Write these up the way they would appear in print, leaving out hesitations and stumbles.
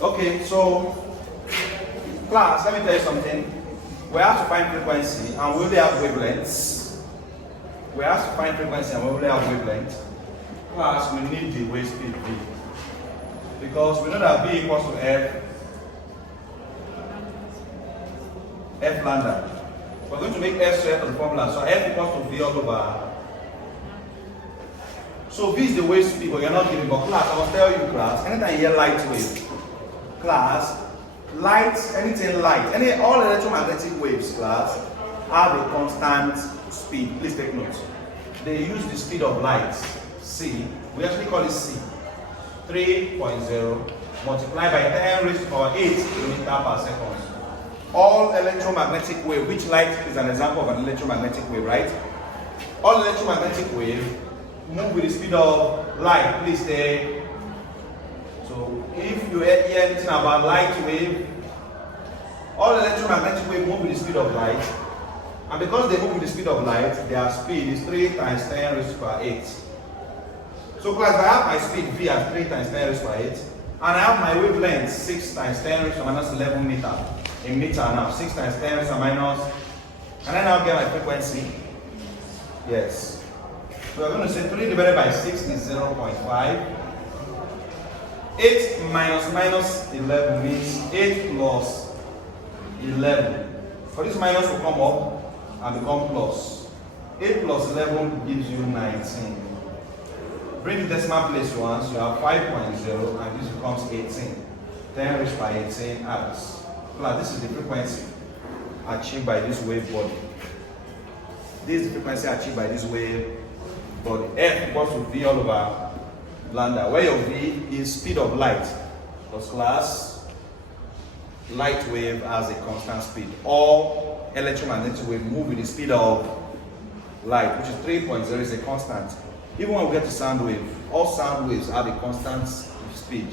Okay, so class, let me tell you something. We have to find frequency and we only have wavelengths. We have to find frequency and we only have wavelength. Class, we need the wave speed V. Because we know that V equals to F lambda. We're going to make F squared the formula, so F equals to V all over. So V is the wave speed, but you're not giving. But class, I will tell you, class, anytime you hear light wave, class, light, anything light, all electromagnetic waves, class, have a constant speed. Please take note. They use the speed of light, C. We actually call it C. 3.0 multiplied by 10 raised to the power 8 meter per second. All electromagnetic wave, which light is an example of an electromagnetic wave, right? All electromagnetic wave move with the speed of light. Please stay. So if you hear anything about light wave, all electromagnetic wave move with the speed of light, and because they move with the speed of light, their speed is 3 times 10 raised to the power 8. So class, I have my speed V at 3 times 10 raised to the power 8, and I have my wavelength 6 times 10 raised to the minus 11 meter. In meter now, 6 times 10 raised to the minus. Can I now get my frequency? Yes. So we're going to say 3 divided by 6 is 0.5. 8 minus 11 means 8 plus 11. For this minus will come up and become plus. 8 plus 11 gives you 19. Bring the decimal place once, you have 5.0 and this becomes 18. 10 raised by 18 hours. Now this is the frequency achieved by this wave body. This is the frequency achieved by this wave body. F equals to V all over lambda, where your V is speed of light. Because class, light wave has a constant speed. All electromagnetic wave move with the speed of light, which is 3.0 is a constant. Even when we get to sound wave, all sound waves have a constant speed.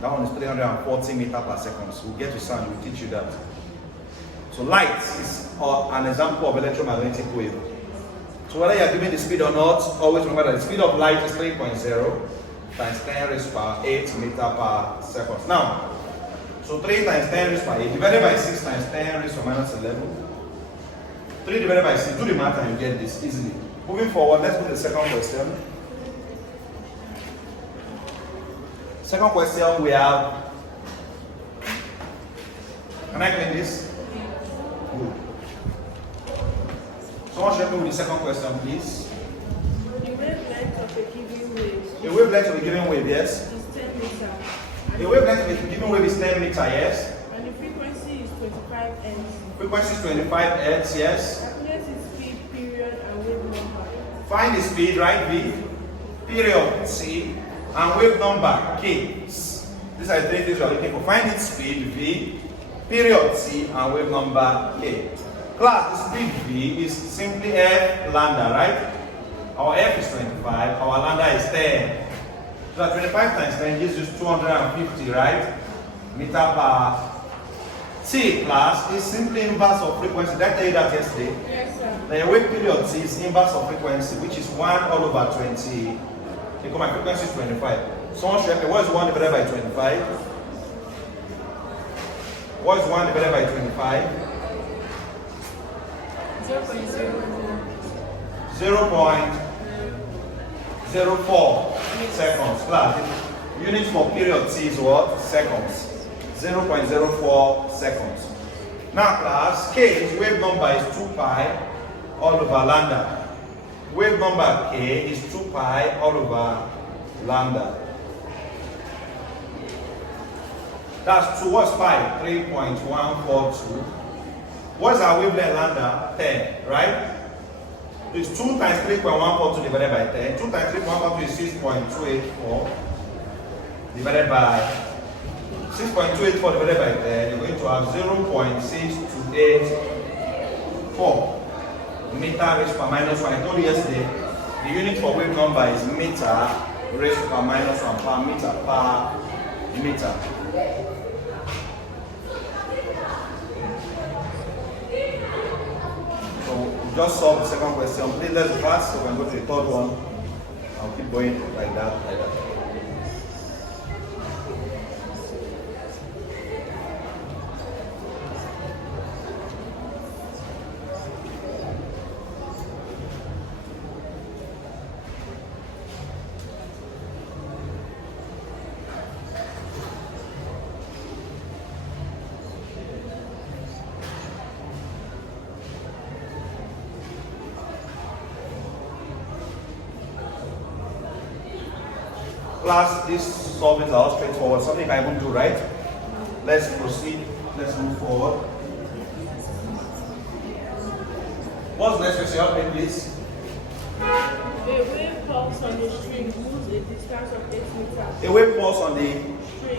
That one is 340 meters per second. So we'll get to sound, we'll teach you that. So light is an example of electromagnetic wave. So whether you are given the speed or not, always remember that the speed of light is 3.0 times 10 raised to the power 8 meters per second. Now, so 3 times 10 raised to the power 8 divided by 6 times 10 raised to the minus 11. 3 divided by 6, do the math and you get this easily. Moving forward, let's go to the second question. Second question we have. Can I clean this? Good. Someone should help me with the second question, please. The wavelength of a given wave. The wavelength of a given wave, yes. Is 10 meters. The wavelength of a given wave is 10 meters, yes. And the frequency is 25 Hz. Frequency is 25 Hz, yes. Calculate its speed, period, and wave number. Find the speed, right? V, period, C, and wave number, K. These are the three things we are looking for. Find its speed, V, period, C, and wave number, K. Class, the speed V is simply F lambda, right? Our F is 25, our lambda is 10. So that 25 times 10 gives us 250, right? Meter per T. Class is simply inverse of frequency. Did I tell you that yesterday? Yes, sir. The wave period T is inverse of frequency, which is 1 all over 20. Because my frequency is 25. Someone should help me. What is 1 divided by 25? What is 1 divided by 25? 0.04 seconds. Class, unit for period T is what? Seconds. 0.04 seconds. Now class, K is wave number is 2 pi all over lambda. Wave number K is 2 pi all over lambda. That's 2. What's pi? 3.142. What's our wavelength lambda? 10, right? It's 2 times 3.142 divided by 10. 2 times 3.142 is 6.284 divided by 6.284 divided by 10. You're going to have 0.6284 meter raised per minus 1. I told you yesterday, the unit for wave number is meter raised per minus 1 per meter per meter. So we just solved the second question. Please let's go fast so we can go to the third one. I'll keep going like that, like that. Class, these solvings are all straightforward. Something I can do, right? Let's proceed. Let's move forward. What's the next question? Help me, please. A wave pulse on a string moves a distance of 8 meters. A wave pulse on the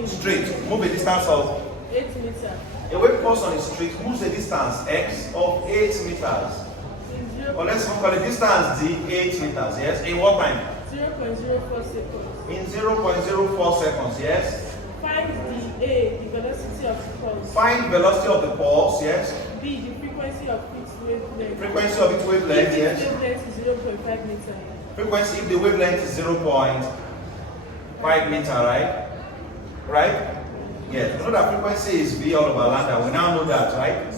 street move a distance of 8 meters. a wave pulse on the street moves a distance x of 8 meters. Or let's call the distance d 8 meters. Yes. In what time? 0.04 seconds. In 0.04 seconds. Yes. Find the A, the velocity of the pulse. Find velocity of the pulse. Yes. B, the frequency of its wavelength. Frequency of its wavelength. If Yes. its wavelength is 0.5 meters. Frequency if the wavelength is 0.5 meter, right? Right? Yes. We know that frequency is v all over lambda. We now know that, right?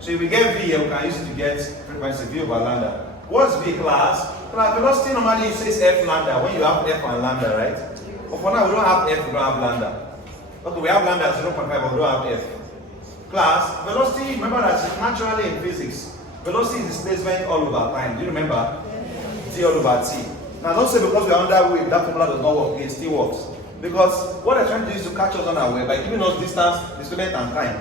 So if we get v here, we can use it to get frequency v over lambda. What's v, class? Class velocity normally says f lambda when you have f and lambda, right? But for now we don't have f, we don't have lambda. Okay, we have lambda at 0.5, but we don't have f. Class, velocity, remember that naturally in physics, velocity is displacement all over time. Do you remember? T all over t. Now don't say because we are under wave, that formula does not work. It still works. Because what they're trying to do is to catch us on our wave by giving us distance, displacement and time.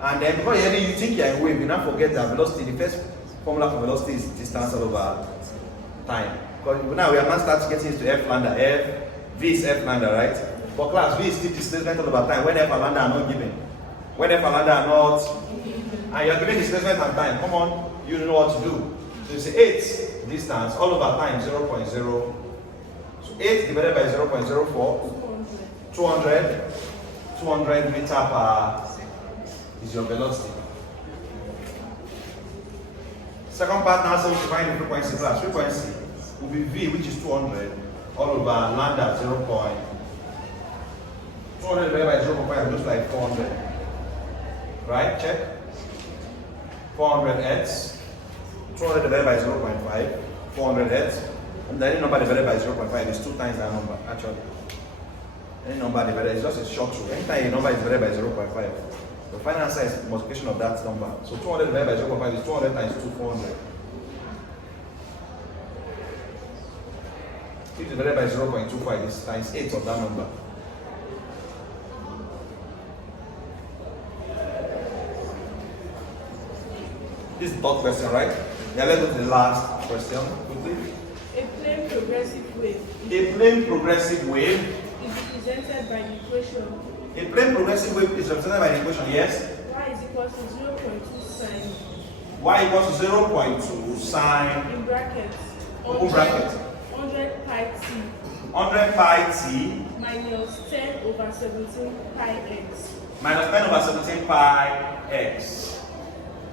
And then before you think you're in wave, you now forget that velocity, the first formula for velocity is distance all over time. Because now we are now starting getting into f lambda. V is f lambda, right? For class, V is still displacement all over time when f and lambda are not given. When f and lambda are not, and you are given displacement and time, come on, you know what to do. So you say 8 distance all over time 0.0. So 8 divided by 0.04, 200 meter per is your velocity. Second part now says to find the frequency class. Frequency will be V, which is 200 all over lambda 0. 200 divided by 0.5 looks like 400. Right? Check. 400 Hz. 200 divided by 0.5. 400 Hz. And any number divided by 0.5 is 2 times that number, actually. Any number divided is just a short rule. Anytime a number is divided by 0.5, the final answer is multiplication of that number. So 200 divided by 0.5 is 200 times 2, 400. If divided by 0.25 is times 8 of that number. This is the third question, right? Yeah, let's go to the last question quickly. A plane progressive wave. A plane progressive wave. Is represented by the equation. A plane progressive wave is represented by the equation, yes? Y is equal to 0.2 sine. Y equals to 0.2 sine. In brackets. Open bracket. 100 pi t. 100 pi t. Minus 10 over 17 pi x. Minus 10 over 17 pi x.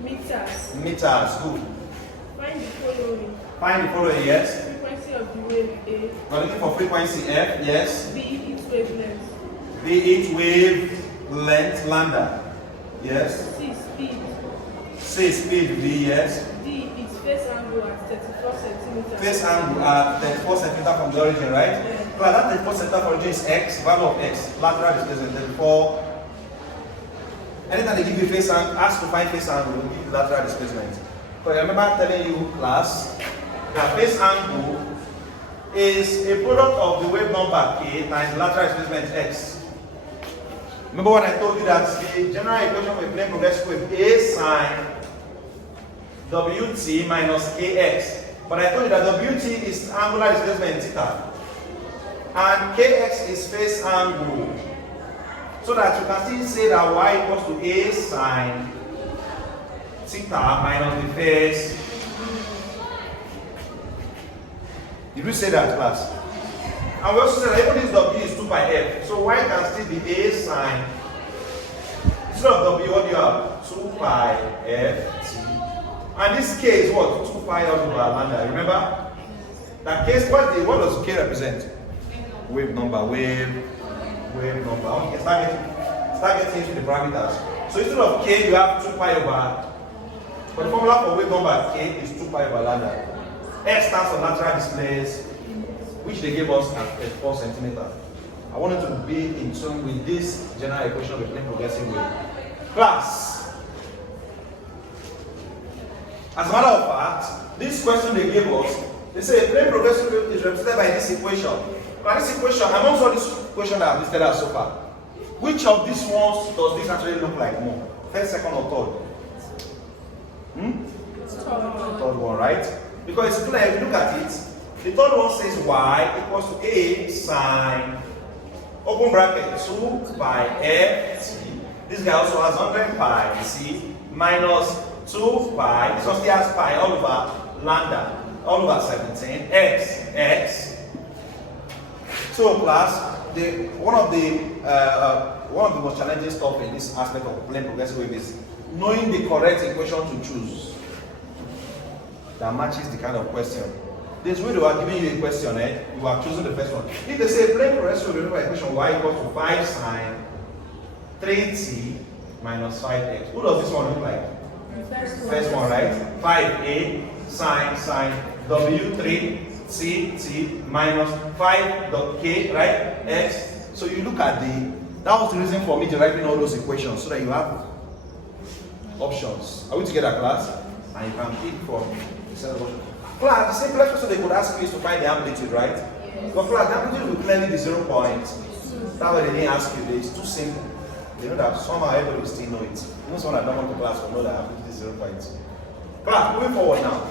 Meters. Meters, good. Find the following. Find the following, yes? Frequency of the wave A. We're looking for frequency F, yes? B, its wavelength. B, its wavelength, lambda, yes? C, speed. C, speed, V, yes? D, its phase angle at 34 centimeters. Phase angle at 34 centimeters from the origin, right? Yeah. Well, that 34 centimeters from origin is x, value of x, lateral displacement 34. Anytime they give you phase angle, ask to find phase angle, will give you lateral displacement. So I remember telling you, class, that phase angle is a product of the wave number k times the lateral displacement x. Remember when I told you that the general equation of a plane progressive wave A sine Wt minus kx. But I told you that Wt is angular displacement theta. And kx is phase angle. So that you can still say that y equals to A sine theta minus the phase. Did we say that, class? And we also said that even this W is 2 pi f. So y can still be A sine. Instead of W, what do you have? 2 pi f t. And this k is what? 2 pi over lambda. Remember? That case, what does k represent? Wave number, wave number. Okay, start getting into the parameters. So instead of k, you have 2 pi over. But the formula for wave number k is 2 pi over lambda. X stands for lateral displays, which they gave us at 34 centimeters. I wanted to be in tune with this general equation of a plane progressive wave. Class. As a matter of fact, this question they gave us, they say a plane progressive wave is represented by this equation. Now this equation, amongst all these questions that I've listed out so far, which of these ones does this actually look like more? First, second, or third? Third one, right? Because it's clear, if you look at it, the third one says y equals to a sine, open bracket, 2 pi f t. This guy also has 100 pi, c, minus 2 pi, this one still has pi all over lambda, all over 17, x. So class, one of the most challenging stuff in this aspect of plane progressive wave is knowing the correct equation to choose that matches the kind of question. This way they are giving you a question, you are choosing the first one. If they say plane progressive wave equation y equals to 5 sine 3t minus 5x, who does this one look like? First one, right? 5a sine w3 t minus 5k, right? X. So you look at that was the reason for me to write in all those equations so that you have options. Are we together, class? And you can pick from the set of options. Class, the simplest question they could ask you is to find the amplitude, right? Yes. But class, the amplitude will clearly be 0 point. That's why they didn't ask you. It's too simple. They know that somehow everybody will still know it. Even someone that don't want to class will know that amplitude is 0 point. Class, moving forward now.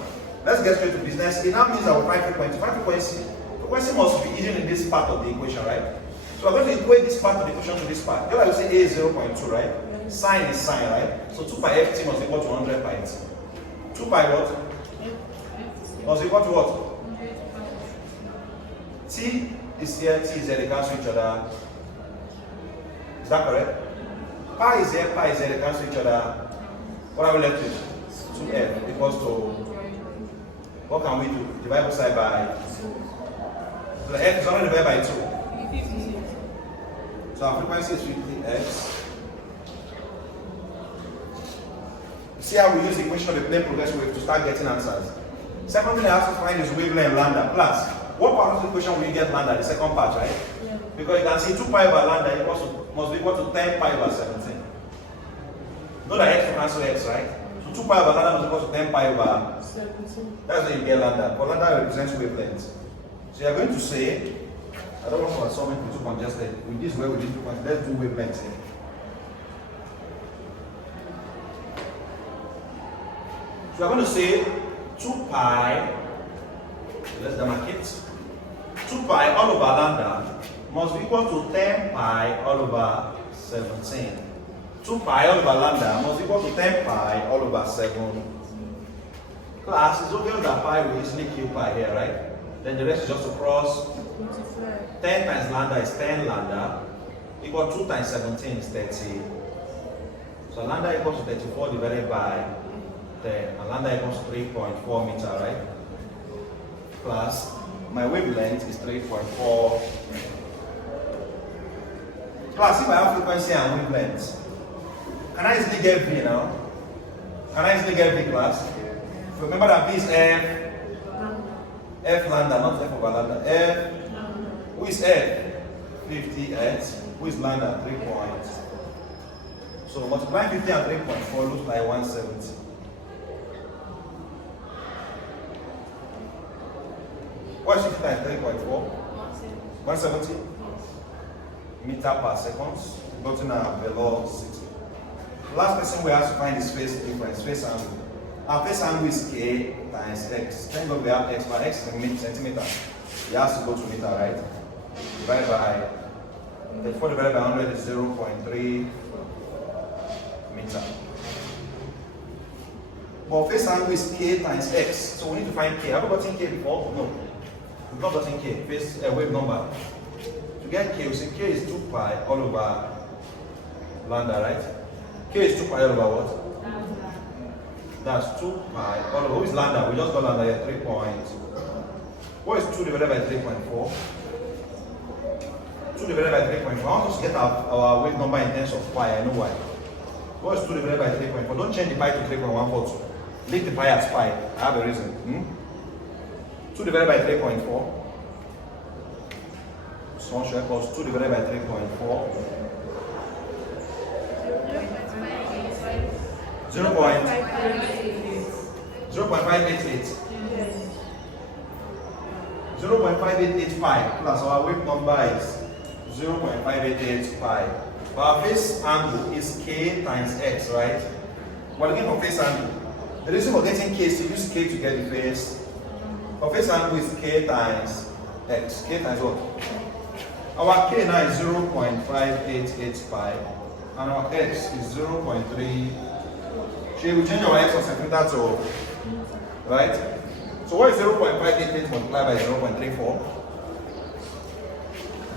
Let's get straight to business. It now means that we'll find frequency. Frequency must be hidden in this part of the equation, right? So we're going to equate this part of the equation to this part. Just like we say A is 0.2, right? Sine is sine, right? So 2 pi ft must equal to 100 pi t. 2 pi what? Must equal to what? T is here, T is here, they cancel each other. Is that correct? Pi is here, they cancel each other. What are we left with? 2f equals to, what can we do? Divide both sides by 2. The f is only divided by 2. So our frequency is 50x. See how we use the equation of the plane progressive wave to start getting answers. Second thing I have to find is wavelength lambda. Plus, what part of the equation will you get lambda? The second part, right? Yeah. Because you can see 2 pi over lambda must be equal to 10 pi over 17. Know that x will cancel x, right? So 2 pi over lambda must be equal to 10 pi over 17. That's when you get lambda. But lambda represents wavelength. So you are going to say, I don't want to assume it too congested. With this way, with this one, let's do wavelength here. So we are going to say 2 pi, let's demarcate. 2 pi all over lambda must be equal to 10 pi all over 17. 2 pi all over lambda must be equal to 10 pi all over 7. Class, it's obvious that pi will easily kill pi here, right? Then the rest is just to cross. 10 times lambda is 10 lambda. Equal 2 times 17 is 30. So lambda equals to 34 divided by 10. And lambda equals to 3.4 meter, right? Plus, my wavelength is 3.4. Class, if I have frequency and wavelength, can I easily get V now? Can I easily get V, class? Remember that V is F lambda, not F over lambda. F, who is F? 50x. Who is lambda? 3 points. So multiplying 50 and 3.4 looks like 170. What is 50 times 3.4? 170 meter per second. Gotten our velocity. Last person we have to find is phase difference, phase angle. Our phase angle is k times x. Thank God we have x, but x is in centimeters. It has to go to meter, right? Divided by 34 divided by 100 is 0.3 meter. But phase angle is k times x, so we need to find k. Have you gotten k before? No. We've not gotten k. Phase wave number. To get k, we say k is 2 pi all over lambda, right? K is 2 pi all over what? That's 2 pi all over. Who is lambda? We just got lambda here, 3 points. What is 2 divided by 3.4? 2 divided by 3.4. I want us to get our wave number in terms of pi. I know why. What is 2 divided by 3.4? Don't change the pi to 3.142. Leave the pi as pi. I have a reason. 2 divided by 3.4. So one should equals 2 divided by 3.4. 0.588. 0.588. 0.588 pi. Plus our wave number is 0.588 pi. But our phase angle is k times x, right? We're looking for phase angle. The reason for getting k is to use k to get the phase. For phase angle is k times x. K times what? Our k now is 0.588 pi. And our x is 0.3. Should we change our x on centimeter to, right? So what is 0.588 multiplied by 0.34?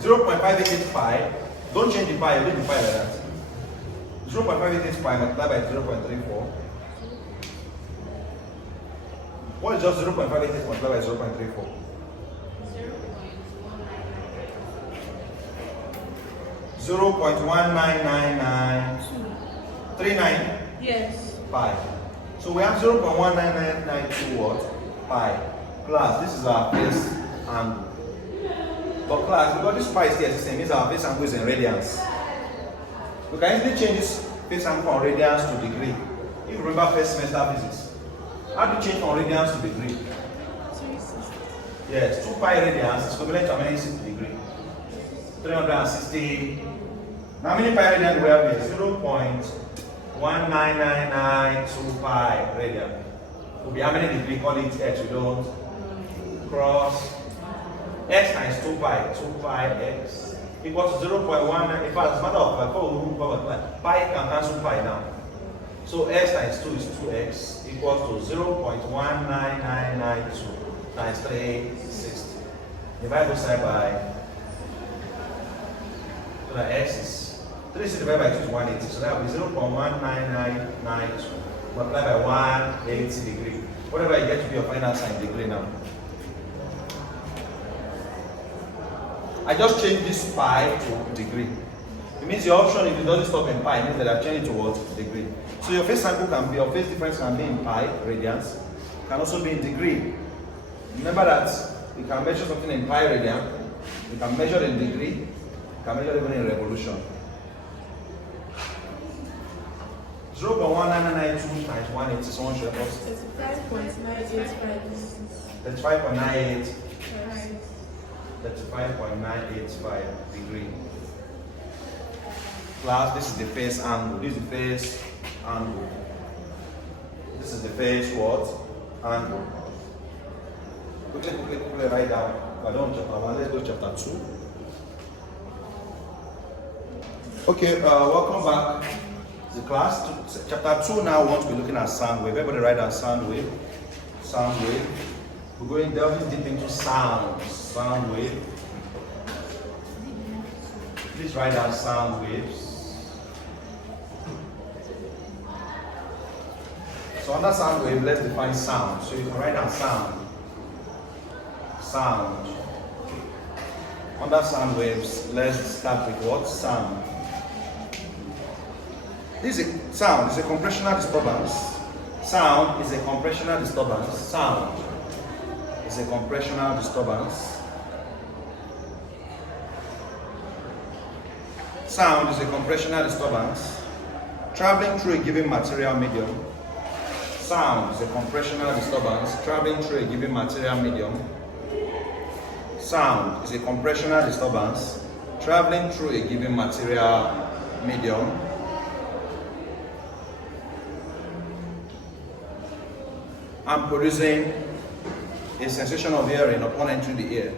0.588 pi. Don't change the pi, leave the pi like that. 0.588 pi multiplied by 0.34. What is just 0.588 multiplied by 0.34? 0.19939. Yes. Pi. So we have 0.19992 what? Pi. Class, this is our phase angle. But class, because this pi is here, it means our phase angle is in radians. We can easily change this phase angle from radians to degree. If you remember first semester physics, how do you change from radians to degree? 360. Yes, 2 pi radians is equivalent to how many degree? 360. Now, how many pi radians do we have here? 0.19992 pi radian. Will be how many degree? Call it x. We don't cross. X times 2 pi. 2 pi x equals to 0.19. In fact, as a matter of fact, pi can cancel pi now. So x times 2 is 2x equals to 0.19992 times 360. Divide both side by, so that x is 360 divided by 2 is 180. So that will be 0.19992 multiplied by 180 degree. Whatever you get to be your final answer in degree now. I just changed this pi to degree. It means your option, if it doesn't stop in pi, it means that I've changed it to what? Degree. So your phase angle can be, your phase difference can be in pi, radians, can also be in degree. Remember that you can measure something in pi radian, you can measure in degree, you can measure even in revolution. 0.1992 times 180, someone should help us. 35.985. 35.98. 35.985 degree. Class, this is the phase angle. This is the phase angle. This is the phase what? Angle. Quickly write down. I don't chapter 1. Let's go to chapter 2. Okay, welcome back to the class. Chapter 2 now, we want to be looking at sound wave. Everybody write down sound wave. Sound wave. We're going delving deep into sound. Sound wave. Please write down sound waves. So under sound wave, let's define sound. So you can write down sound. Sound. Under sound waves, let's start with what? Sound. This is a sound. It's a compressional disturbance. Sound is a compressional disturbance. Sound is a compressional disturbance. Sound is a compressional disturbance traveling through a given material medium. Sound is a compressional disturbance traveling through a given material medium. Sound is a compressional disturbance traveling through a given material medium. And producing a sensation of hearing upon entering the ear.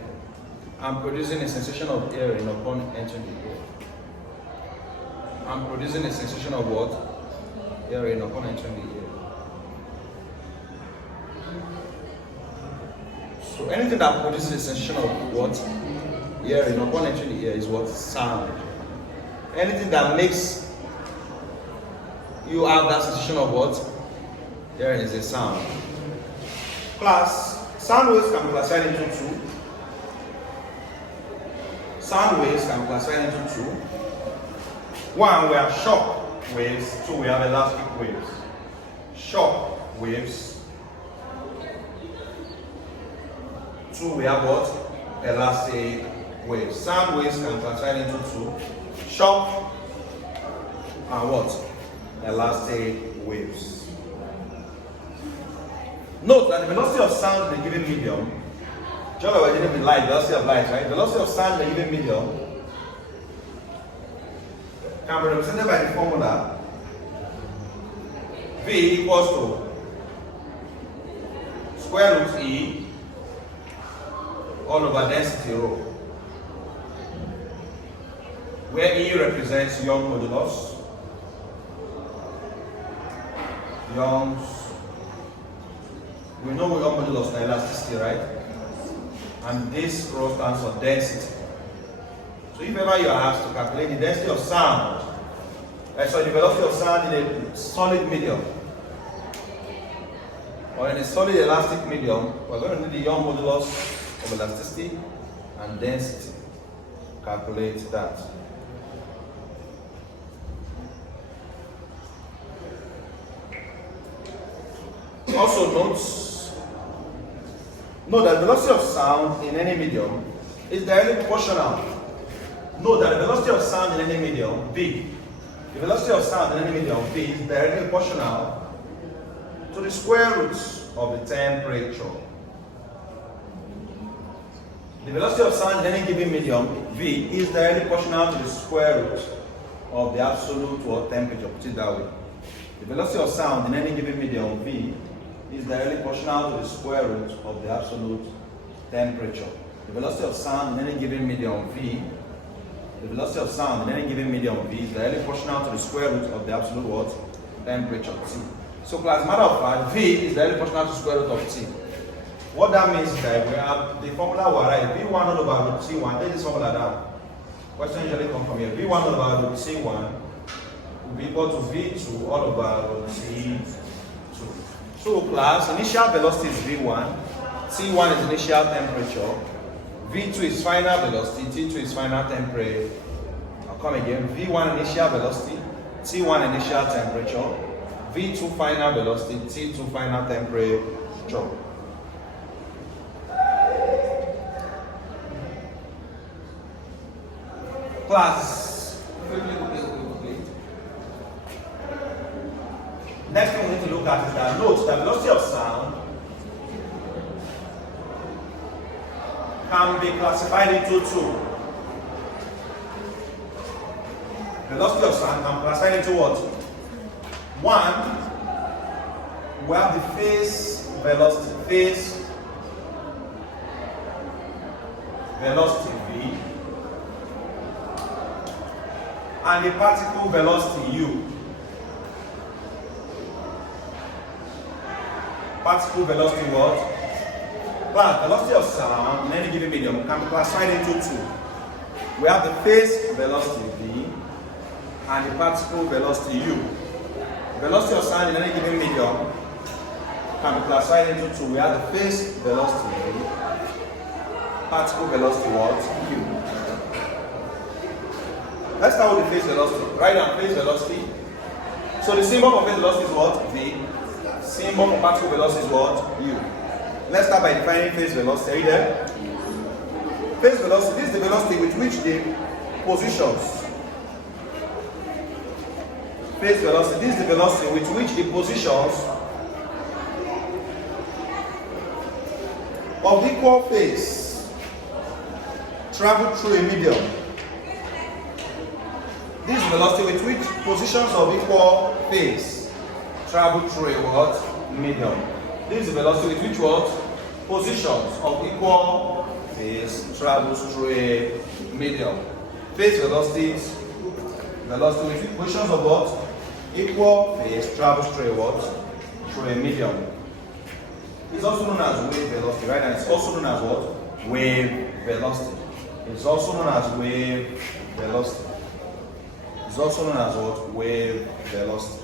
I'm producing a sensation of hearing upon entering the ear. I'm producing a sensation of what? Hearing upon entering the ear. So anything that produces a sensation of what? Hearing upon entering the ear is what? Sound. Anything that makes you have that sensation of what? Hearing is a sound. Class, sound waves can be classified into two. Sound waves can be classified into two. One, we have shock waves. Two, we have elastic waves. Shock waves. Two, we have what? Elastic waves. Sound waves can be classified into two. Shock and what? Elastic waves. Note that the velocity of sound in a given medium Generally, we're dealing with light, velocity of light, right? Velocity of sound in a given medium can be represented by the formula V equals to square root E all over density rho, where E represents Young modulus, Young's, we know Young modulus is elasticity, right? And this rho stands for density. So if ever you are asked to calculate the density of sound, sorry, the velocity of sound in a solid medium, or in a solid elastic medium, we're going to need the Young modulus of elasticity and density. Calculate that. Also note that the velocity of sound in any medium is directly proportional. Note that the velocity of sound in any medium, V, the velocity of sound in any medium, V, is directly proportional to the square root of the temperature. The velocity of sound in any given medium, V, is directly proportional to the square root of the absolute temperature. Put it that way. The velocity of sound in any given medium, V, is directly proportional to the square root of the absolute temperature. The velocity of sound in any given medium, V, the velocity of sound in any given medium, V, is directly proportional to the square root of the absolute what? Temperature, T. So, as a matter of fact, V is directly proportional to the square root of T. What that means is that we have the formula we write V1 all over root T1. Take this formula down. Question usually comes from here. V1 all over root T1 will be equal to V2 all over root T2. So, class, initial velocity is V1, T1 is initial temperature, V2 is final velocity, T2 is final temperature. I'll come again. V1 initial velocity, T1 initial temperature, V2 final velocity, T2 final temperature. Class, quickly. Next thing we need to look at is that note that velocity of sound can be classified into two. Velocity of sound can be classified into what? One, we have the phase velocity, V, and the particle velocity U. Particle velocity what? But velocity of sound in any given medium can be classified into two. We have the phase velocity V and the particle velocity U. Velocity of sound in any given medium can be classified into two. We have the phase velocity V, particle velocity what? U. Let's start with the phase velocity. Write down phase velocity. So the symbol for phase velocity is what? V. Symbol for particle velocity is what? U. Let's start by defining phase velocity. Are you there? Phase velocity, this is the velocity with which the positions. Phase velocity, this is the velocity with which the positions of equal phase travel through a medium. This is the velocity with which positions of equal phase travel through a what? Medium. This is the velocity with which what? Positions of equal phase travels through a medium. Phase velocities, velocity with which positions of what? Equal phase travels through a what? Through a medium. It's also known as wave velocity, right? And it's also known as what? Wave velocity. It's also known as wave velocity. It's also known as what? Wave velocity.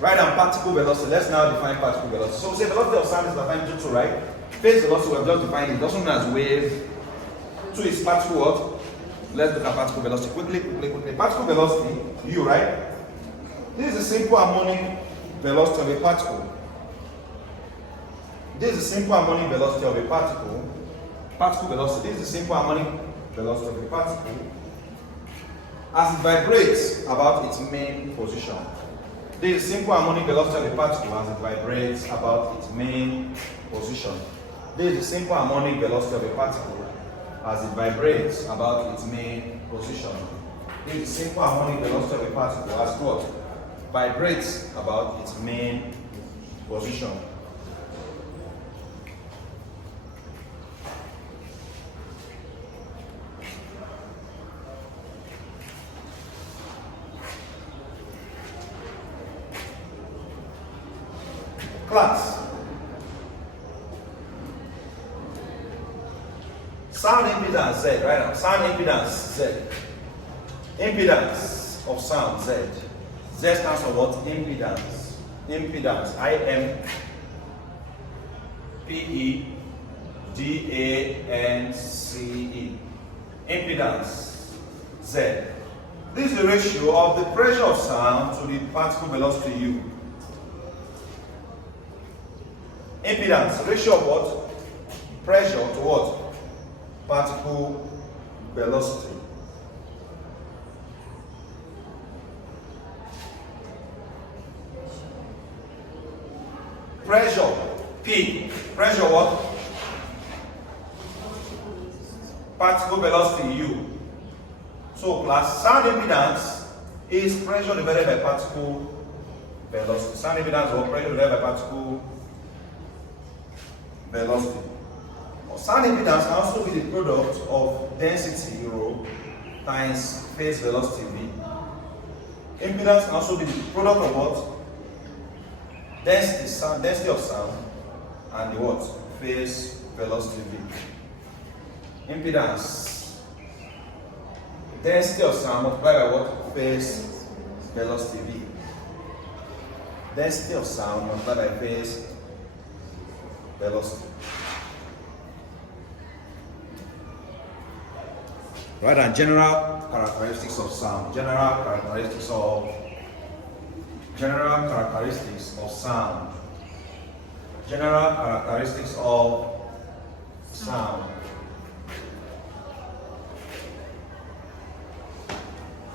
Right, and particle velocity. Let's now define particle velocity. So we say velocity of sound is defined into two, right? Phase velocity we have just defined it. It's also known as wave. Two is particle what? Let's look at particle velocity. Quickly. Particle velocity, U, right? This is a simple harmonic velocity of a particle. This is a simple harmonic velocity of a particle. Particle velocity. This is a simple harmonic velocity of a particle as it vibrates about its main position. This is simple harmonic velocity of a particle as it vibrates about its main position. This is the simple harmonic velocity of a particle as it vibrates about its main position. This is the simple harmonic velocity of a particle as what? Vibrates about its main position. Class. Sound impedance Z, right now. Sound impedance Z. Impedance of sound Z. Z stands for what? Impedance. Impedance. I-M-P-E-D-A-N-C-E. Impedance Z. This is the ratio of the pressure of sound to the particle velocity U. Impedance, ratio of what? Pressure to what? Particle velocity. Pressure, P. Pressure what? Particle velocity, U. So class, sound impedance is pressure divided by particle velocity. Sound impedance or pressure divided by particle velocity. Sound impedance can also be the product of density rho times phase velocity v. Impedance can also be the product of what? Density of sound and the what? Phase velocity v. Impedance, density of sound multiplied by what? Phase velocity v. Density of sound multiplied by phase velocity. Right, and general characteristics of sound. General characteristics of sound. General characteristics of sound.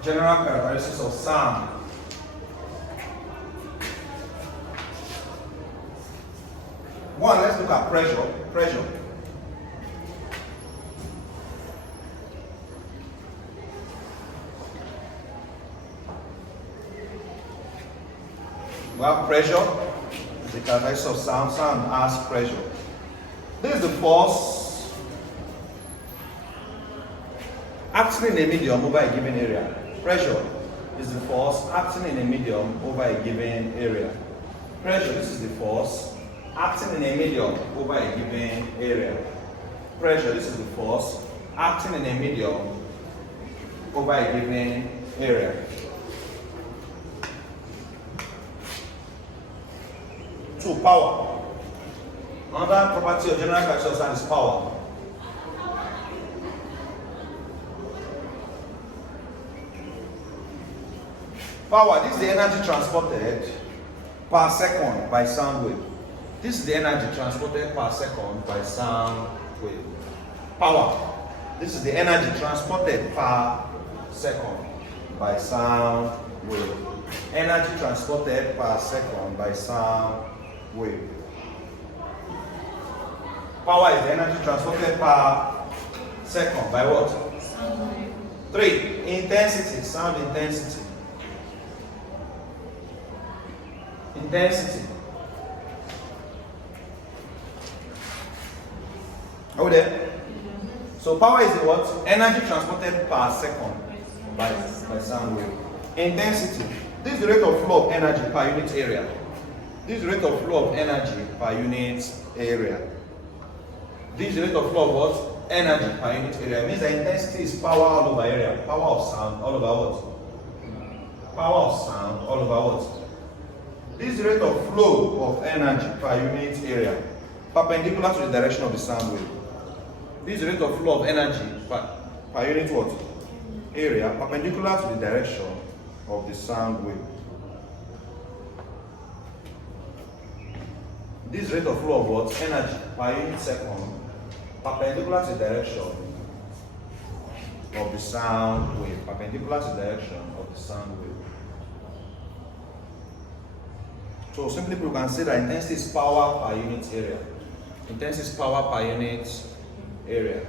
General characteristics of sound. One, let's look at pressure. Pressure. We have pressure, the characteristics of sound. Sound has pressure. This is the force acting in a medium over a given area. Pressure is the force acting in a medium over a given area. Pressure, this is the force acting in a medium over a given area. Pressure, this is the force acting in a medium over a given area. So power. Another property of general characteristics of sound is power. Power, this is the energy transported per second by sound wave. This is the energy transported per second by sound wave. Power, this is the energy transported per second by sound wave. Energy transported per second by sound wave. Power is the energy transported per second by what? Sound wave. 3. Intensity, sound intensity. Intensity. Are we there? So power is the what? Energy transported per second by sound wave. Intensity. This is the rate of flow of energy per unit area. This is the rate of flow of energy per unit area. This is the rate of flow of what? Energy per unit area. It means the intensity is power all over area. Power of sound all over what? Power of sound all over what? This is the rate of flow of energy per unit area, perpendicular to the direction of the sound wave. This is the rate of flow of energy per unit what? Area, perpendicular to the direction of the sound wave. This rate of flow of what? Energy per unit second, perpendicular to the direction of the sound wave. Perpendicular to the direction of the sound wave. So simply we can say that intensity is power per unit area. Intensity is power per unit area.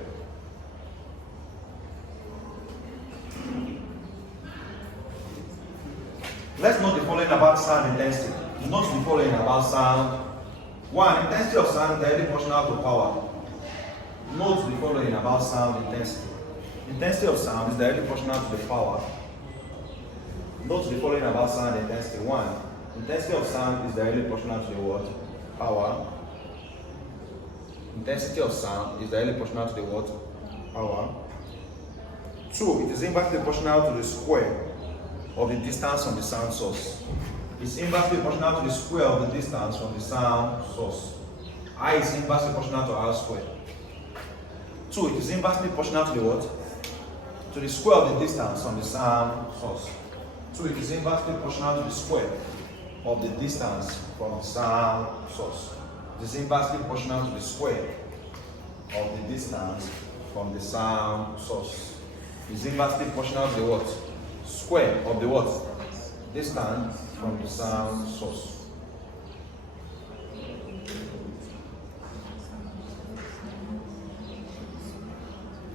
Let's note the following about sound intensity. Note the following about sound. 1. Intensity of sound is directly proportional to power. Note the following about sound intensity. Intensity of sound is directly proportional to the power. Note the following about sound intensity. 1. Intensity of sound is directly proportional to the what? Power. Intensity of sound is directly proportional to the what? Power. 2. It is inversely proportional to the square of the distance from the sound source. It's inversely proportional to the square of the distance from the sound source. I is inversely proportional to R squared. 2. It is inversely proportional to the what? To the square of the distance from the sound source. 2. It is inversely proportional to the square of the distance from the sound source. It is inversely proportional to the square of the distance from the sound source. It is inversely proportional to the what? Square of the what? Distance from the sound source.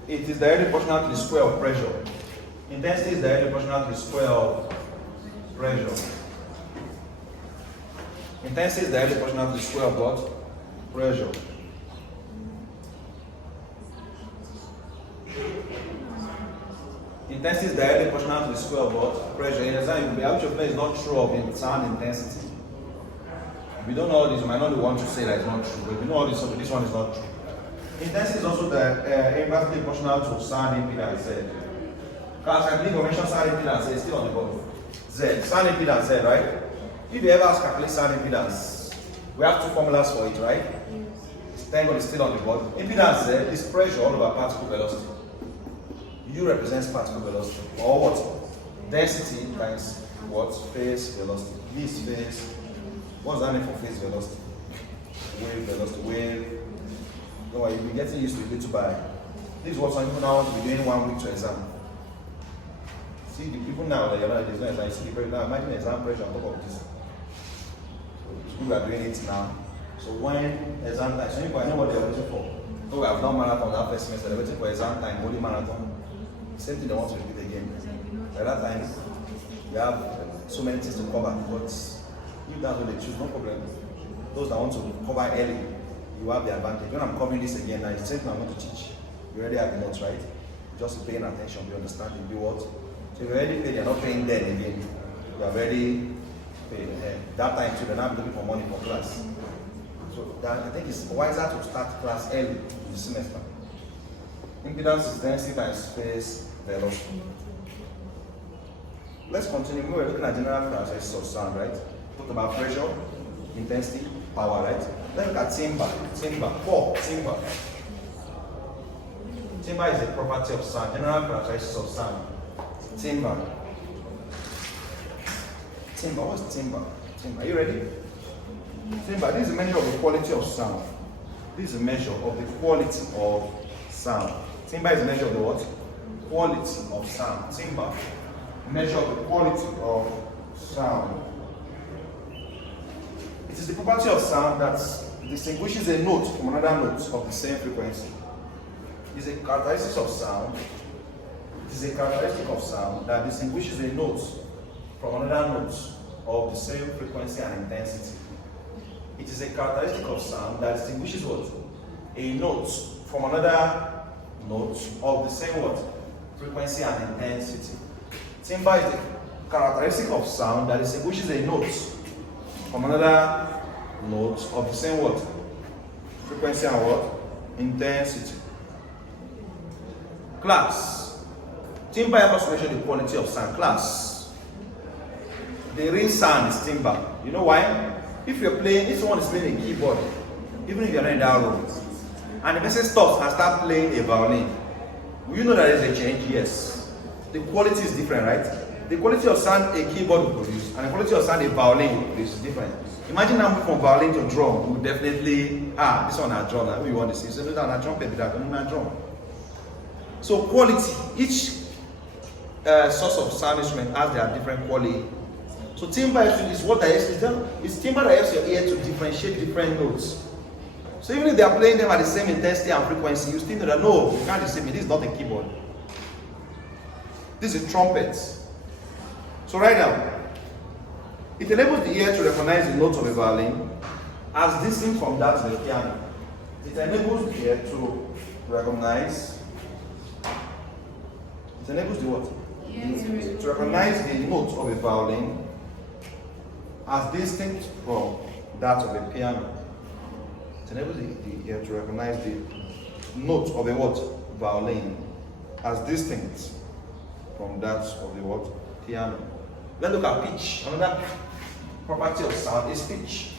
It is directly proportional to the square of pressure. Intensity is directly proportional to the square of pressure. Intensity is directly proportional to the square of what? Pressure. Intensity is directly proportional to the square of what? Pressure. In example, the average of is not true of in sound intensity. If you don't know all this, you might not want to say that it's not true. But if you know all this, this one is not true. Intensity is also inversely proportional to sound impedance Z. Because I believe I mentioned sound impedance Z is still on the bottom. Z. Sound impedance Z, right? If you ever ask calculate sound impedance, we have two formulas for it, right? Thank God it's still on the bottom. Impedance Z is pressure all over particle velocity. U represents particle velocity, or what? Density times what? Phase velocity. V is phase. What's that name for phase velocity? Wave velocity. Wave. Don't worry, you'll be getting used to it little by. This is what some people now want to be doing 1 week to exam. See the people now that you're not there's no exam. You see the pressure now. Imagine the exam pressure on top of this. So people are doing it now. So when exam time, some people I know what they're waiting for. So we have done marathon that first semester. They're waiting for exam time, only marathon. Same thing they want to repeat again. At that time, you have so many things to cover, but if that's what they choose, no problem. Those that want to cover early, you have the advantage. When I'm covering this again, now it's the same thing I want to teach. You already have the notes, right? Just paying attention, you understand, you do what? So if you already paid, you're not paying then again. You are already paid. That time too, they're not looking for money for class. So that, I think it's wiser to start class early in the semester. Impedance is density times phase velocity. Let's continue. We were looking at general characteristics of sound, right? Talked about pressure, intensity, power, right? Let's look at timbre. Timbre. Timbre is a property of sound. General characteristics of sound. Timbre. What's timbre? Are you ready? Timbre. This is a measure of the quality of sound. This is a measure of the quality of sound. Timbre is a measure of the what? Quality of sound. Timbre. Measure of the quality of sound. It is the property of sound that distinguishes a note from another note of the same frequency. It is a characteristic of sound. It is a characteristic of sound that distinguishes a note from another note of the same frequency and intensity. It is a characteristic of sound that distinguishes what? A note from another note of the same what? Frequency and intensity. Timbre is the characteristic of sound that distinguishes a note from another note of the same what? Frequency and what? Intensity. Class. Timbre helps us measure the quality of sound. Class. The real sound is timbre. You know why? If someone is playing a keyboard, even if you're not in that room, and the person stops and starts playing a violin, will you know that there is a change? Yes. The quality is different, right? The quality of sound a keyboard will produce and the quality of sound a violin will produce is different. Imagine now moving from violin to drum, we definitely, this one a drum, we want to see. So this one a trumpet, that one a drum. So quality, each source of sound instrument has their different quality So timbre is what it's timbre that helps your ear to differentiate different notes. So even if they are playing them at the same intensity and frequency, you still know that no, you can't deceive me. This is not a keyboard. This is a trumpet. So right now, it enables the ear to recognize the notes of a violin as distinct from that of the piano. It enables the ear to recognize. It enables the what? To recognize the notes of a violin as distinct from that of a piano. It enables the ear to recognize the notes of a what? Violin as distinct from that of the what? Piano. Let's look at pitch. Another property of sound is pitch.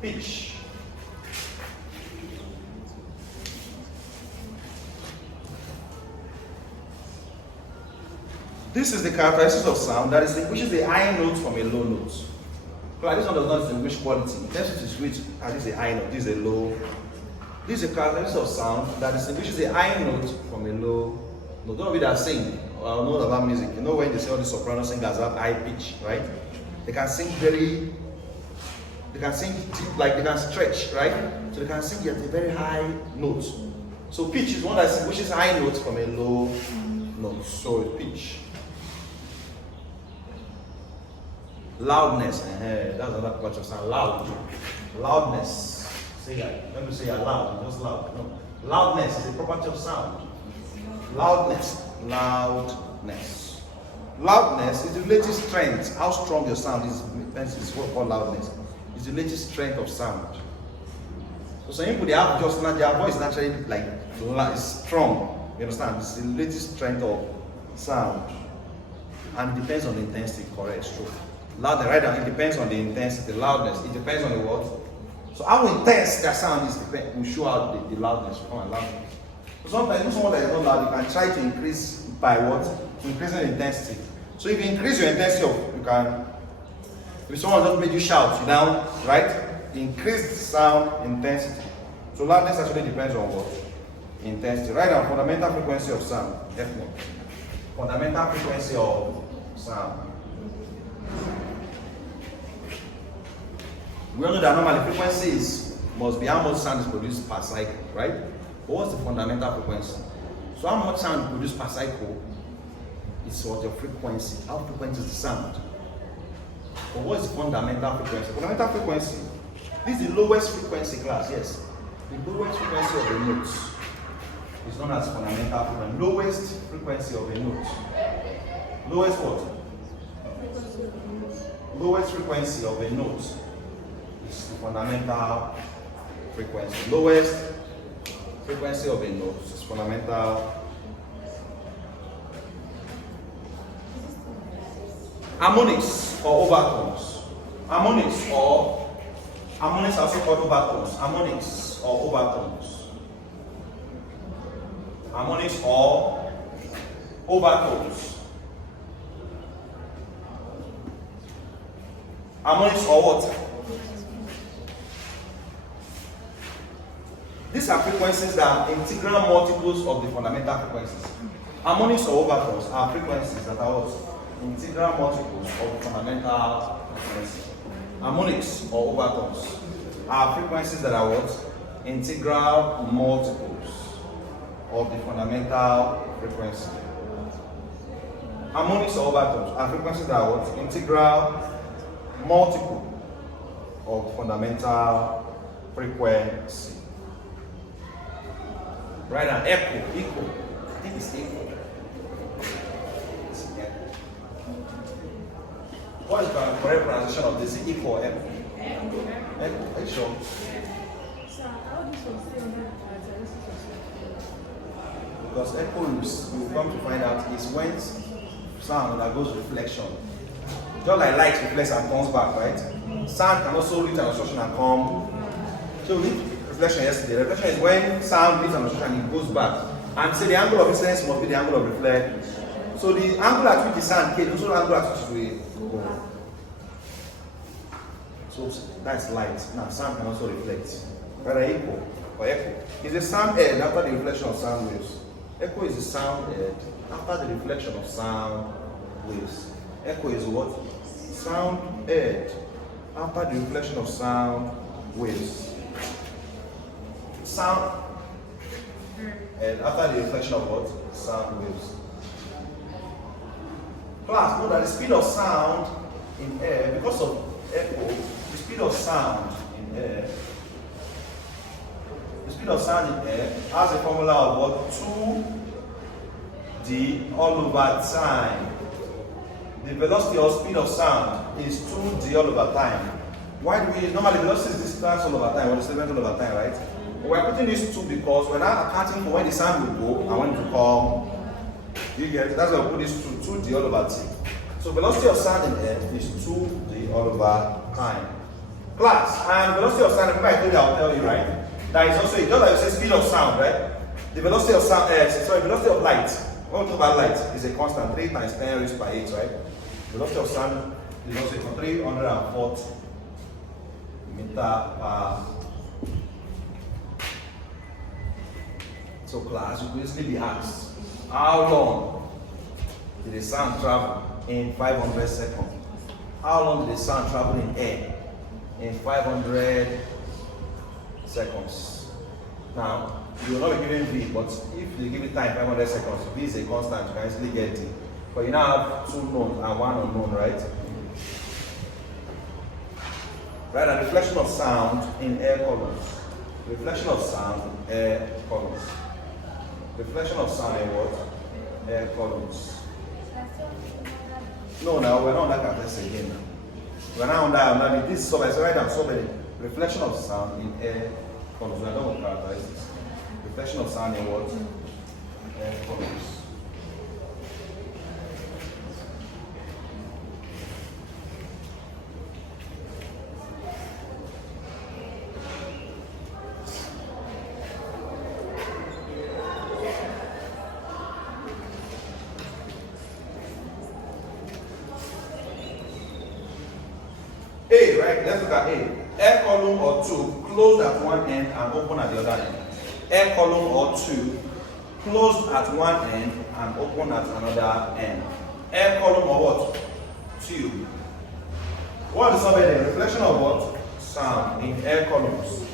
Pitch. This is the characteristic of sound that distinguishes the high note from a low note. Like this one does not distinguish quality. It tells you to switch. This is a high note, this is a low. This is a characteristic of sound that distinguishes the high note from a low note. Don't be that sing or know about music. You know when they say all the soprano singers have high pitch, right? They can sing deep, like they can stretch, right? So they can sing at a very high note. So pitch is one that distinguishes high notes from a low note. So pitch. Loudness, that's another part of sound. Loudness. Say that. Let me say it loud, just loud. No. Loudness is a property of sound. Loudness. Loudness is the relative strength. How strong your sound is what we call loudness. It's the relative strength of sound. So some people they have just their voice naturally like is strong. You understand? It's the relative strength of sound. And it depends on the intensity, correct, it's true. Loud, right now, it depends on the intensity, loudness. It depends on the what. So how intense that sound is will show out the loudness. Loudness. So sometimes someone that is not loud, you can try to increase by what? Increasing the intensity. So if you increase your intensity you can, if someone just made you shout, you now, right? Increase the sound intensity. So loudness actually depends on what? Intensity. Right now, fundamental frequency of sound. F1. Fundamental frequency of sound. We all know that normally frequencies must be how much sound is produced per cycle, right? But what's the fundamental frequency? So how much sound is produced per cycle is what your frequency. How frequent is the sound? But what is the fundamental frequency? Fundamental frequency. This is the lowest frequency class, yes. The lowest frequency of the notes is known as fundamental frequency. Lowest frequency of a note. Lowest what? Lowest frequency of a note is the fundamental frequency. Lowest frequency of a note is fundamental. Harmonics or overtones. Harmonics are also called overtones. Harmonics or overtones. Harmonics or overtones. Harmonics or what? These are frequencies that are integral multiples of the fundamental frequencies. Harmonics or overtones are frequencies that are what? Integral multiples of the fundamental frequencies. Harmonics or overtones are frequencies that are what? Integral multiples of the fundamental frequency. Harmonics or overtones are frequencies that are what? Integral multiple of fundamental frequency. Right now, echo. I think it's echo. What is the correct pronunciation of this? Echo or echo? Echo. Are you sure? Because echo, you will come to find out, is when sound undergoes reflection. Just like light reflects and comes back, right? Sound can also reach an obstruction and come. So we did reflection yesterday. Reflection is when sound reaches an obstruction and it goes back. And say the angle of incidence must be the angle of reflection. So the angle at which the sound came, also the angle at which we go. So that's light. Now sound can also reflect. Whether echo or echo. Is the sound heard after the reflection of sound waves. Echo is the sound heard after the reflection of sound waves. Echo is what? Sound heard after the reflection of sound waves. Sound and after the reflection of what? Sound waves. Class, know that the speed of sound in air, because of echo, the speed of sound in air, the speed of sound in air has a formula of what? 2d all over time. The velocity or speed of sound is 2d all over time. Why do we normally velocity is distance all over time or displacement all over time, right? We're putting these two because we're not accounting for when the sound will go and when it will come. You get it? That's why we put this 2d all over t. So velocity of sound in air is 2d all over time. Class, and velocity of sound, remember I told you, I'll tell you, right? That is also, just like you say speed of sound, right? The velocity of sound, velocity of light. When we talk about light, is a constant, 3 times 10 raised by 8, right? Velocity of sound is also 340 meter per. So class, you could easily be asked, how long did the sound travel in 500 seconds? How long did the sound travel in air in 500 seconds? Now, you will not be given V, but if you give it time 500 seconds, V is a constant, you can easily get it. But you now have 2 known and 1 unknown, right? Right, and reflection of sound in air columns. Reflection of sound in air columns. Reflection of sound in what? Air columns. No, now we're not on that contest again. We're not on that. This is so right now. So many reflection of sound in air columns. We're not on characteristics. Reflection of sound in what? Air columns. A, right? Let's look at A. Air column or tube closed at one end and open at the other end. Air column or tube closed at one end and open at another end. Air column or what? Tube. What is over there? Reflection of what? Sound in air columns.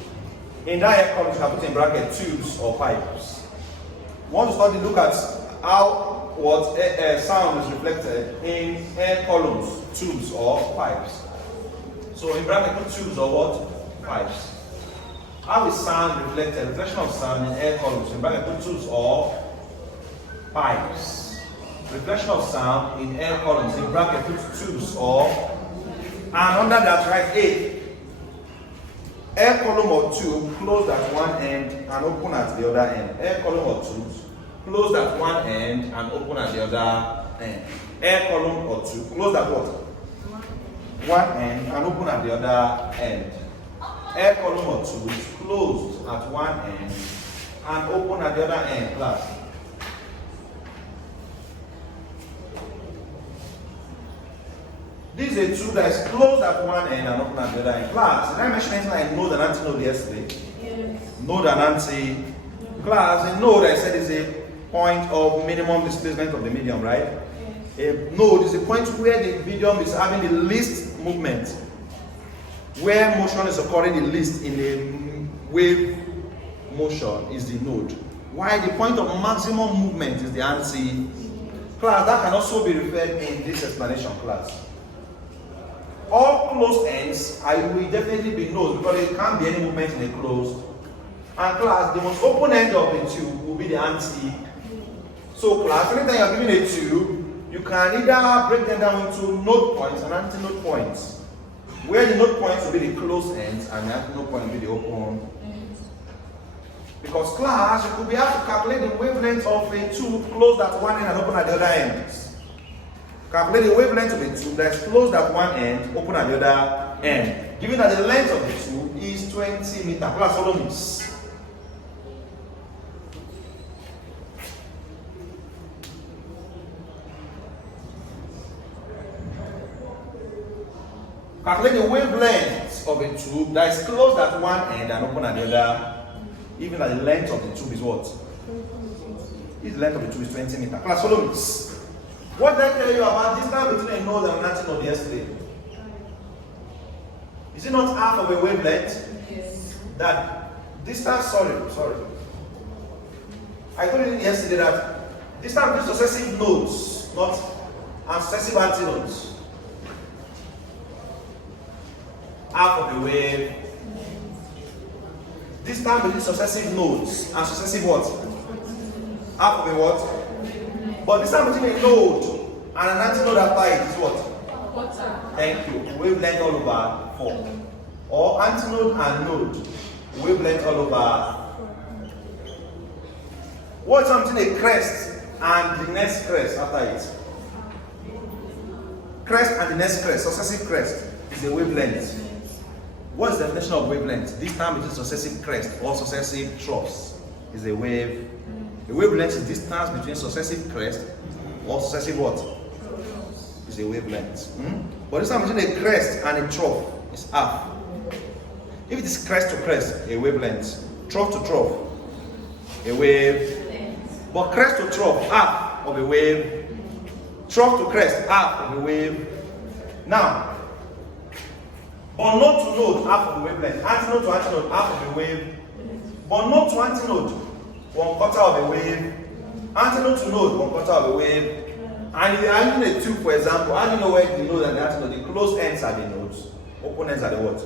In that air column, you can put in bracket tubes or pipes. Want to study, look at how what sound is reflected in air columns, tubes or pipes. So in bracket, put tubes or what? Pipes. How is sound reflected? Reflection of sound in air columns. In bracket, put tubes or pipes. Reflection of sound in air columns. In bracket, put tubes or. And under that, write A. Air column or tube closed at one end and open at the other end. Air column or tubes closed at one end and open at the other end. Air column or tube closed at what? One end and open at the other end. Air column or tubes closed at one end and open at the other end. Class. This is a tube that is closed at one end and open at the other end. Class, did I mention anything like node and antinode yesterday? Yes. Node and anti. Class, a node I said is a point of minimum displacement of the medium, right? A node is a point where the medium is having the least movement, where motion is occurring the least in the wave motion is the node. While the point of maximum movement is the anti. Class, that can also be referred in this explanation class. All closed ends will definitely be nodes because there can't be any movement in a closed. And class, the most open end of the tube will be the anti. So class, anytime you are given a tube, you can either break them down into node points and antinode points, where the node points will be the closed ends and the antinode point will be the open ends. Because class, you could be able to calculate the wavelength of a tube closed at one end and open at the other end. Calculate the wavelength of a tube that is closed at one end, open at the other end. Given that the length of the tube is 20 meters. Class, follow me. Calculate the wavelength of a tube that is closed at one end and open at the other. Even that the length of the tube is what? If the length of the tube is 20 meters. Class, follow me. What did I tell you about distance between a node and an antinode yesterday? Is it not half of a wavelength? Yes. That distance, sorry. I told you yesterday that distance between successive nodes, not and successive antinodes. Half of the wave. Distance between successive nodes and successive what? Half of a what? But distance between a node and an antinode after it is what? Thank you. Wavelength all over 4. Or antinode and node. Wavelength all over. What's something a crest and the next crest after it? Crest and the next crest, successive crest, is a wavelength. What is the definition of wavelength? Distance between successive crest or successive troughs is a wave. A wavelength is distance between successive crest or successive what? Is a wavelength. But distance between a crest and a trough is half. If it is crest to crest, a wavelength. Trough to trough, a wave. But crest to trough, half of a wave. Trough to crest, half of a wave. Now, but node to node, half of a wavelength. Antinode to antinode, half of a wave. But node to antinode, 1/4 of a wave. Antinode to node, 1/4 of a wave. And if you are using a tube, for example, how do you know where the node and the antinode? The closed ends are the nodes. Open ends are the what?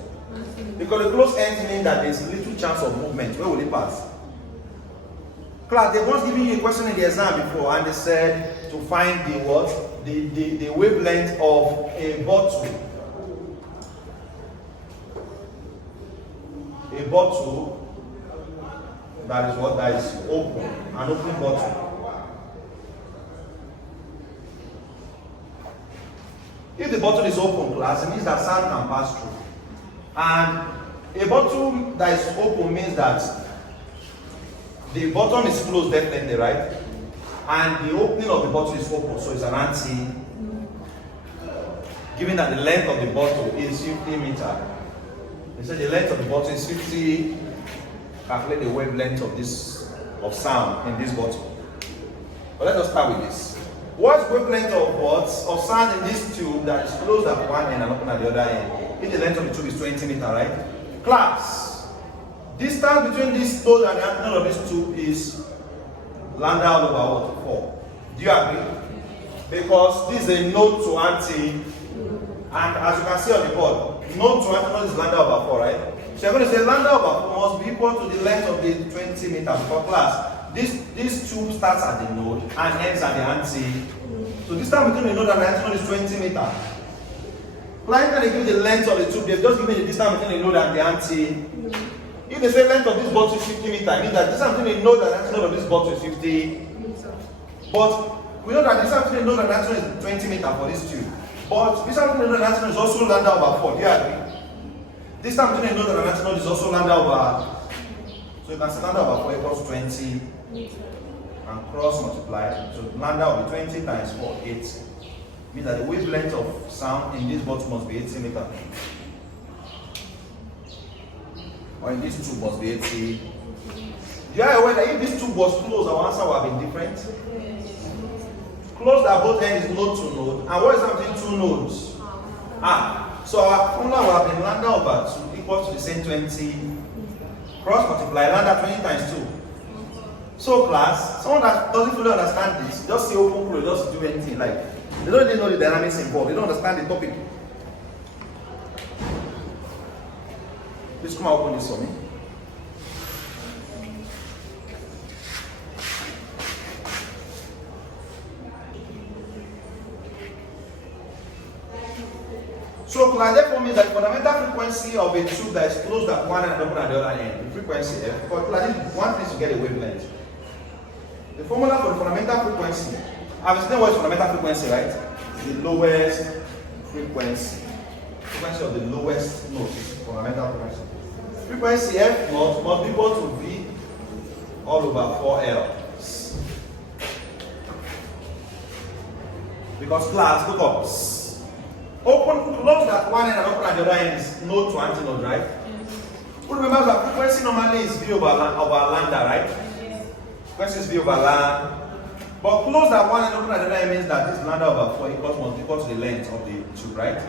Because the closed ends mean that there is little chance of movement. Where will it pass? Class, they once given you a question in the exam before, and they said to find the what? The wavelength of a bottle. A bottle that is what? That is open. An open bottle. If the bottle is open, class, it means that sound can pass through. And a bottle that is open means that the bottom is closed definitely, right? And the opening of the bottle is open, so it's an anti. Given that the length of the bottle is 50 meters. They said the length of the bottle is 50. Calculate the wavelength of sound in this bottle. But let us start with this. What's wavelength of what? Of sound in this tube that is closed at one end and open at the other end? If the length of the tube is 20 meters, right? Class. Distance between this node and the antinode of this tube is lambda all over what? 4. Do you agree? Because this is a node to anti, and as you can see on the board, node to antinode is lambda over 4, right? So you're going to say lambda over 4 must be equal to the length of the 20 meters for class. This tube starts at the node and ends at the anti. So distance between the node and the antinode is 20 meters. Client can give you the length of the tube, they've just given the distance between the node and the anti. If they say length of this bottle is 50 meters, it means that distance between the node and the antinode of this bottle is 50. But we know that distance between the node and the antinode is 20 meters for this tube. But distance between the node and the antinode is also lambda over 4. Do you agree? Distance between the node and the antinode is also lambda over. So you can say lambda over 4 equals 20 and cross multiply. So lambda will be 20 times 4, 8. Means that the wavelength of sound in this bottle must be 80 meters. Or in this tube must be 80. You are aware that if this tube was closed, our answer would have been different. Closed at both ends is node to node. And what is between two nodes? So our formula would have been lambda over 2 equal to the same 20. Cross multiply lambda 20 times 2. So class, someone that doesn't fully understand this, just say open close, just do anything like. They don't really know the dynamics involved. They don't understand the topic. Please come and open this for me. So class, therefore means that the fundamental frequency of a tube that is closed at one end and open at the other end, the frequency F, but class, one thing is to get a wavelength. The formula for the fundamental frequency, I've explained what is fundamental frequency, right? The lowest frequency. Frequency of the lowest note is fundamental frequency. Frequency F naught must be equal to V all over 4L. Because class, look up. Open, close at one end and open at the other end is node to antinode, right? Who remembers that frequency normally is V over lambda, right? Frequency is V over lambda. But close that one and open at the other end means that this lambda over 4 must equal to the length of the tube, right?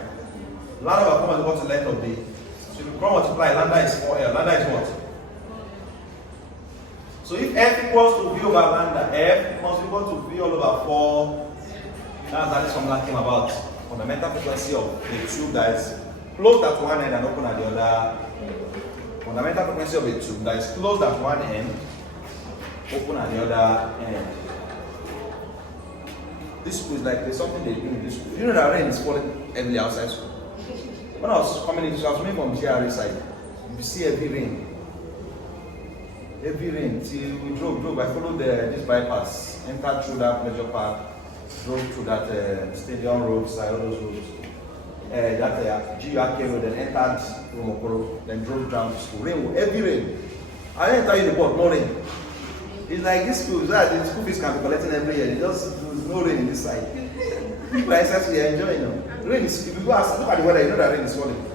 Lambda over 4 must equal to the length of the. So if you come multiply, lambda is 4L. Lambda is what? So if F equals to V over lambda, F must equal to V all over 4. That's how this formula came about. Fundamental frequency of the tube that is closed at one end and open at the other. Fundamental frequency of a tube that is closed at one end, open at the other end. This school is like there's something they do in this school. You know that rain is falling heavily outside school. When I was coming in, I was coming from GRA side. You see heavy rain. Heavy rain till we drove. I followed this bypass, entered through that pleasure park, drove through that stadium road side, all those roads. That GURK road, then entered Romokoro, then drove down to school. Rain, heavy rain. I didn't tell you the port, no rain. It's like this school, the school fees can be collecting every year. There's no rain in this side. People are essentially enjoying them. Rain is, if you go outside, look at the weather, you know that rain is falling.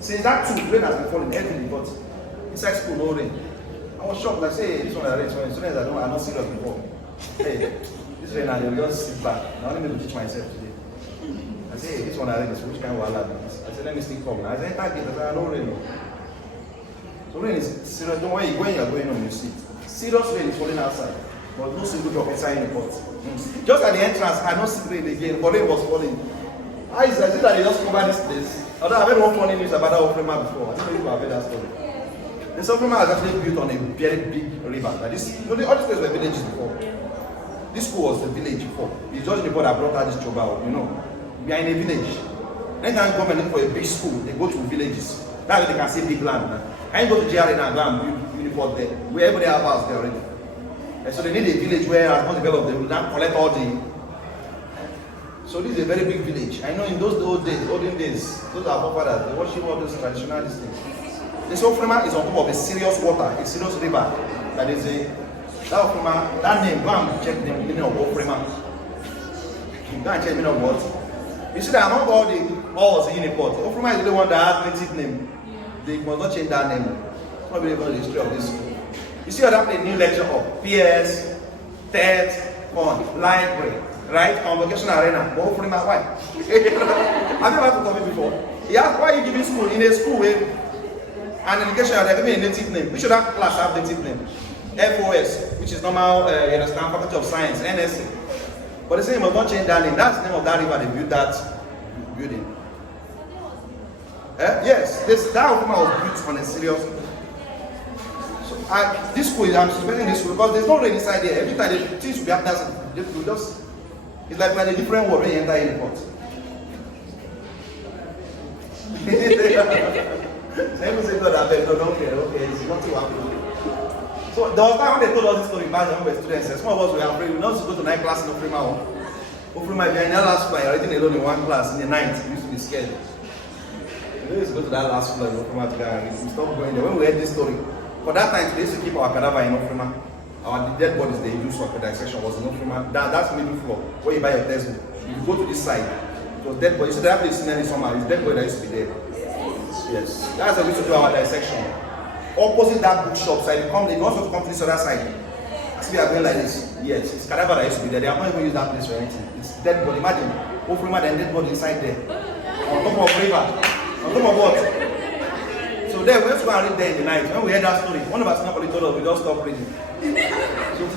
Since that too, rain has been falling heavily, but inside school, no rain. I was shocked, like, say, this one is rain, students are not serious before. Hey, this rain, and they'll just sit back. I only need to teach myself today. I say, hey, this one is rain, which kind of wahala is? I said, let me still come. I said, thank you, I said, no rain. So rain is serious. Don't worry, when you are going on, you see. Serious rain is falling outside, but no single drop inside the pot. Just at the entrance, I don't see rain again, but rain was falling. I said that they just cover this place. Although I've heard one funny news about that Ofrema before. I don't know if you've heard that story. The Ofrema is actually built on a very big river. Like this, all these places were villages before. This school was a village before. It's just the people that brought out this job out, you know. We are in a village. Anytime government look for a big school, they go to villages. That way they can see big land. I ain't go to GRA now and go and build uniform there. Where everybody have house there already. And so they need a village where as much develop they will now collect all the. So this is a very big village. I know in those olden days, those are forefathers, they worship all those traditional things. This Ofrema is on top of a serious water, a serious river. That is that Ofrema, that name, go and check the meaning of Ofrema. Go and check the meaning of what? You see that among all the halls in Uniport, Ofrema is the one that has native name. They must not change that name. It's not really about the history of this school. You see that a new lecture of PS, TED, library, right? Convocation arena. But Ofrema, why? Have you ever told me before? He asked, why are you giving school in a school where an education are giving a native name? We should have class have native name. FOS, which is normal, you understand, Faculty of Science, NSC. But they say you must not change that name. That's the name of that river they built that building. Yes, that Ofrema was built on a serious. So this school, I'm suspecting this school because there's no rain inside there. Every time the things will be happening, they just. It's like we're in a different world when you enter airport. So everyone say, God, I beg, no, don't care, okay, it's not too happy. So there was time when they told us this story back when we were students, some of us were afraid, we not to go to night class in Ofrema. Ofrema, if you're in that last floor, you're writing alone in one class in the night, you used to be scared. We used to go to that last floor in Ofrema to go and we stopped going there. When we heard this story, for that time, they used to keep our cadaver in Ofrema. Our dead bodies they use for dissection was in Ofrema. That's middle floor, where you buy your textbook. If you go to this side, it was dead bodies. So they have this seen any somehow, it's dead body that used to be there. Yes, that's how we used to do our dissection. Opposite that bookshop side, you also come to this other side. As we are going like this, yes, it's cadaver that used to be there. They have not even used that place for anything. It's dead body. Imagine, Ofrema and dead body inside there. On top of river. On top of what? So there, we have to go and read there in the night. When we heard that story, one of us not told us, we don't stop reading. So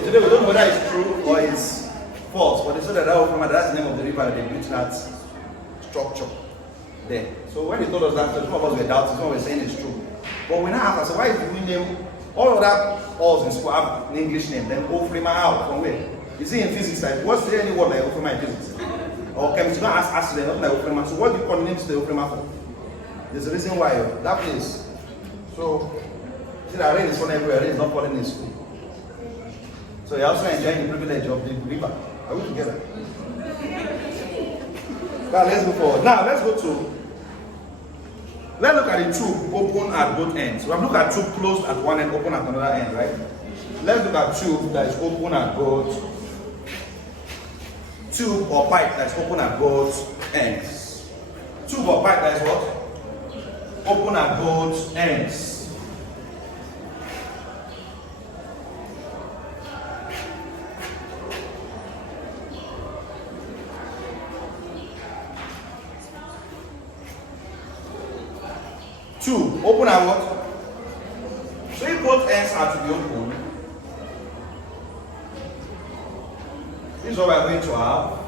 today we don't know whether it's true or it's false, but they said that Ofrema, that's the name of the river, they built that structure there. So when they told us that, some of us were doubting, some were saying it's true. But we now ask, so why did we name all of that halls in school have an English name, then Ofrema out from where? Is it in physics? Like, what's there any word like Ofrema in physics? Or chemistry? Don't ask them, not like Ofrema. So what do you call names to the Ofrema for? There's a reason why that place. So, see that rain is falling everywhere, rain is not falling in school. So you're also enjoying the privilege of the river. Are we together? Now let's go forward. Now let's look at the tube open at both ends. We have looked at tube closed at one end, open at another end, right? Let's look at tube that is open at both. Tube or pipe that is open at both ends. Tube or pipe that is what? Open at both ends. 2. Open and what? So if both ends are to be open, this is what we are going to have.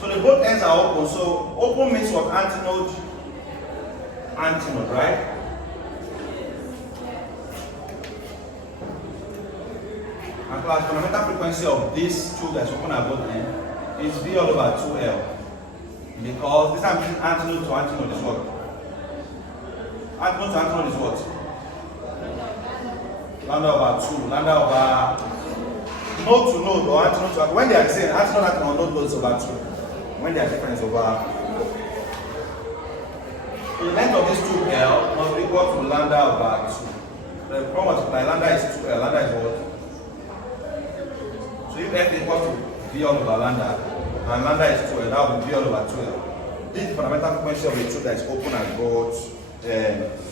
So the both ends are open. So open means what? Antinode, antinode, right? And class, fundamental frequency of this tube that's open at both ends is V all over 2L. Because this time antinode to antinode is what? Antinode to antinode is what? Lambda over 2, lambda over node to node or antinode to antinode. When they are the same, antinode or node nodes over 2. When they are different, it's over. So the length of this tube L must be equal to lambda over 2. The problem multiply lambda is 2L, lambda is what? So if F is equal to V all over lambda, and lambda is 2L, that will be V all over 2L. This is the fundamental frequency of a tube that is open at both ends.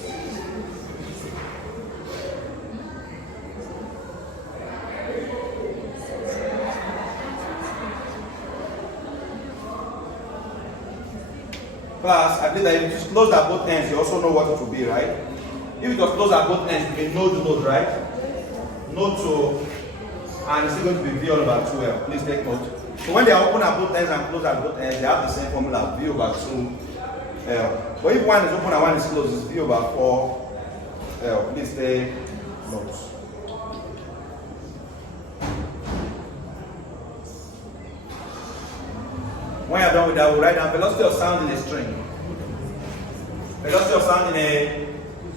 Class, I believe that if it is closed at both ends, you also know what it will be, right? If it was closed at both ends, it will be node to node, right? Node to, and it's still going to be V all over 2L. Please take note. So when they are open at both ends and closed at both ends, they have the same formula, V over 2L. But if one is open and one is closed, it's V over 4L. Please take note. When you're done with that, we'll write down velocity of sound in a string. Velocity of sound in a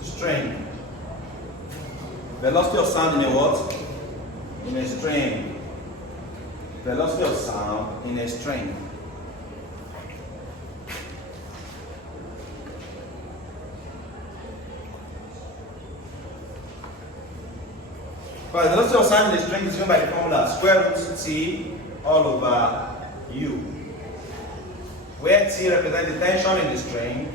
string. Velocity of sound in a what? In a string. Velocity of sound in a string. But the velocity of sound in a string is given by the formula square root T all over U, where T represents the tension in the string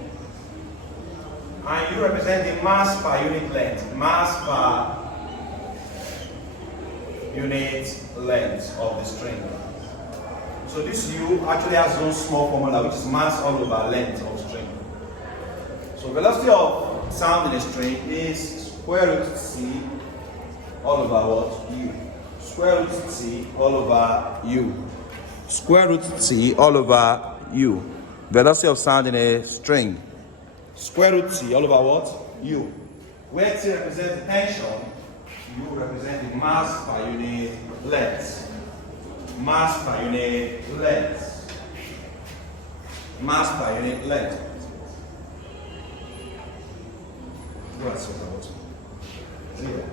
and U represents the mass per unit length. Mass per unit length of the string. So this U actually has one small formula which is mass all over length of string. So velocity of sound in a string is square root T all over what? U. Square root T all over U. Square root T all over U. Velocity of sound in a string. Square root T all over what? U. Where T represents the tension, U represents the mass per unit length. Mass per unit length. Mass per unit length. Go and sort out. See here.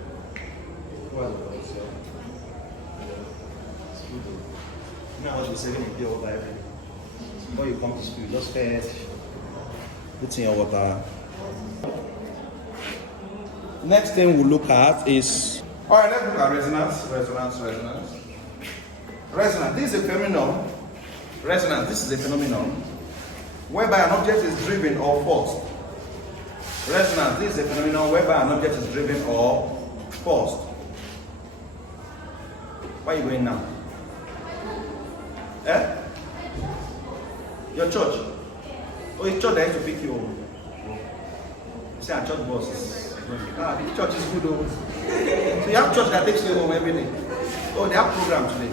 Go and sort out. You know what you say when you deal with everything. Before you come to school, just first put in your water. Next thing we'll look at is, alright, let's look at resonance. Resonance, this is a phenomenon. Resonance, this is a phenomenon whereby an object is driven or forced. Resonance, this is a phenomenon whereby an object is driven or forced. Where are you going now? Eh? Your church? Oh, it's church that has to pick you up. You say our church boss is the church is good. So you have church that takes you home every day. Oh, they have program today.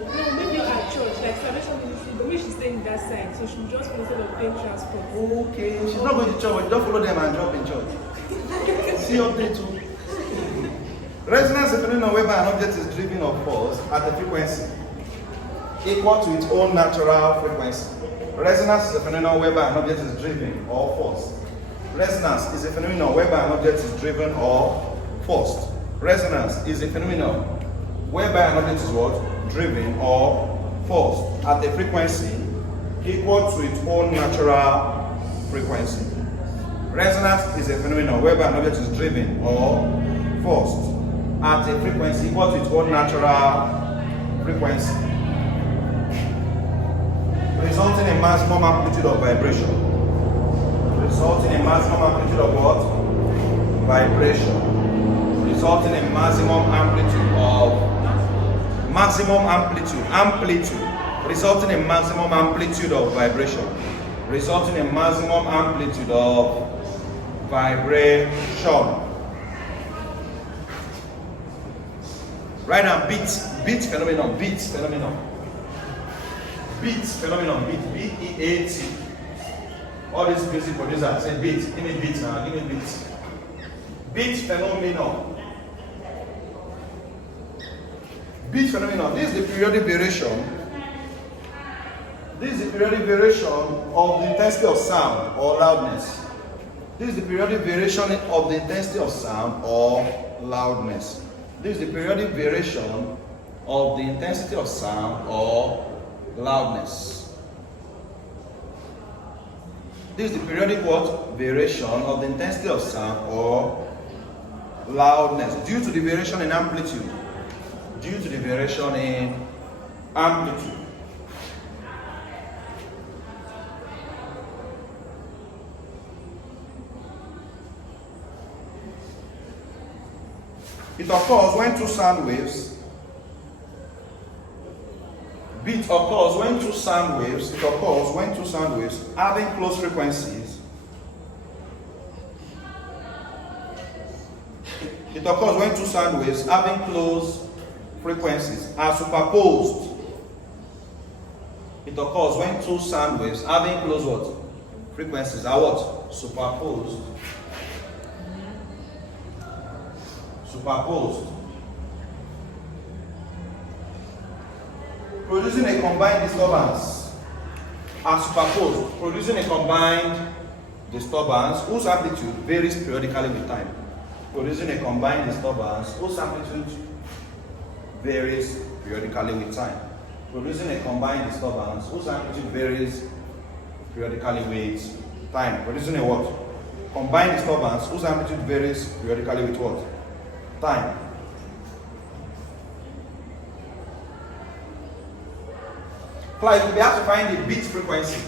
No, maybe at church, like salvation ministry, the way she's staying that side, so she just instead of paying transport. Okay, she's not going to church, but don't follow them and drop in church. See update too. Resonance is a phenomenon whereby an object is driven or forced at a frequency equal to its own natural frequency. Resonance is a phenomenon whereby an object is driven or forced. Resonance is a phenomenon whereby an object is driven or forced. Resonance is a phenomenon whereby an object is what? Driven or forced at a frequency equal to its own natural frequency. Resonance is a phenomenon whereby an object is driven or forced at a frequency equal to its own natural frequency, resulting in maximum amplitude of vibration. Resulting in maximum amplitude of what? Vibration. Resulting in maximum amplitude of amplitude. Resulting in maximum amplitude of vibration. Resulting in maximum amplitude of vibration. Right now, beat phenomenon, B-E-A-T. All these music producers say beat, give me beat now, give me beat. Beat phenomenon. Beat phenomenon. This is the periodic variation. This is the periodic variation of the intensity of sound or loudness. This is the periodic variation of the intensity of sound or loudness. This is the periodic variation of the intensity of sound or loudness. This is the periodic what? Variation of the intensity of sound or loudness due to the variation in amplitude. Due to the variation in amplitude. It occurs when two sound waves. Beat occurs when two sound waves. It occurs when two sound waves having close frequencies. It occurs when two sound waves having close frequencies are superposed. It occurs when two sound waves having close what? Frequencies are what? Superposed. Superposed. Producing a combined disturbance are superposed, producing a combined disturbance whose amplitude varies periodically with time. Producing a combined disturbance whose amplitude varies periodically with time. Producing a combined disturbance whose amplitude varies periodically with time. Producing a what? Combined disturbance whose amplitude varies periodically with what? Time. Like we have to find the beat frequency.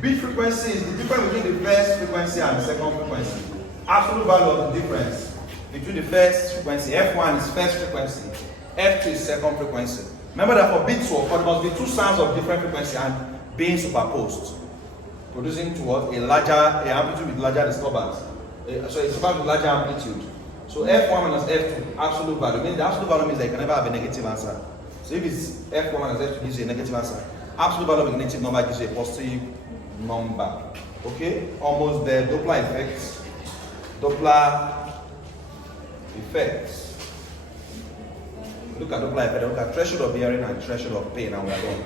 Beat frequency is the difference between the first frequency and the second frequency. Absolute value of the difference between the first frequency. F1 is first frequency, F2 is second frequency. Remember that for beat to occur, there must be two sounds of different frequency and being superposed, producing to what? A amplitude with larger disturbance. So it's about larger amplitude. So F1 minus F2, absolute value. Meaning the absolute value means that you can never have a negative answer. So if it's F1 minus F2 gives you a negative answer, absolute value of a negative number gives you a positive number. Okay? Almost there. Doppler effects. Doppler effects. Look at Doppler effect. Look at threshold of hearing and threshold of pain, and we are done.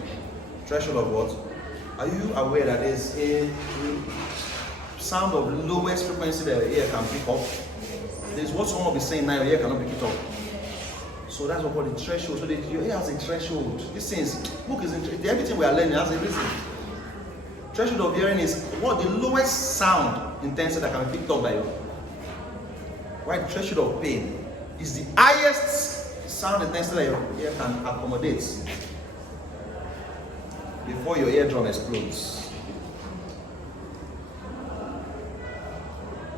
Threshold of what? Are you aware that there's a sound of lowest frequency that your ear can pick up? There's what someone will be saying now, your ear cannot pick it up. So that's what we call the threshold. So your ear has a threshold. This things, book is everything we are learning has a reason. Threshold of hearing is what the lowest sound intensity that can be picked up by you. Right? Threshold of pain is the highest sound intensity that your ear can accommodate before your eardrum explodes.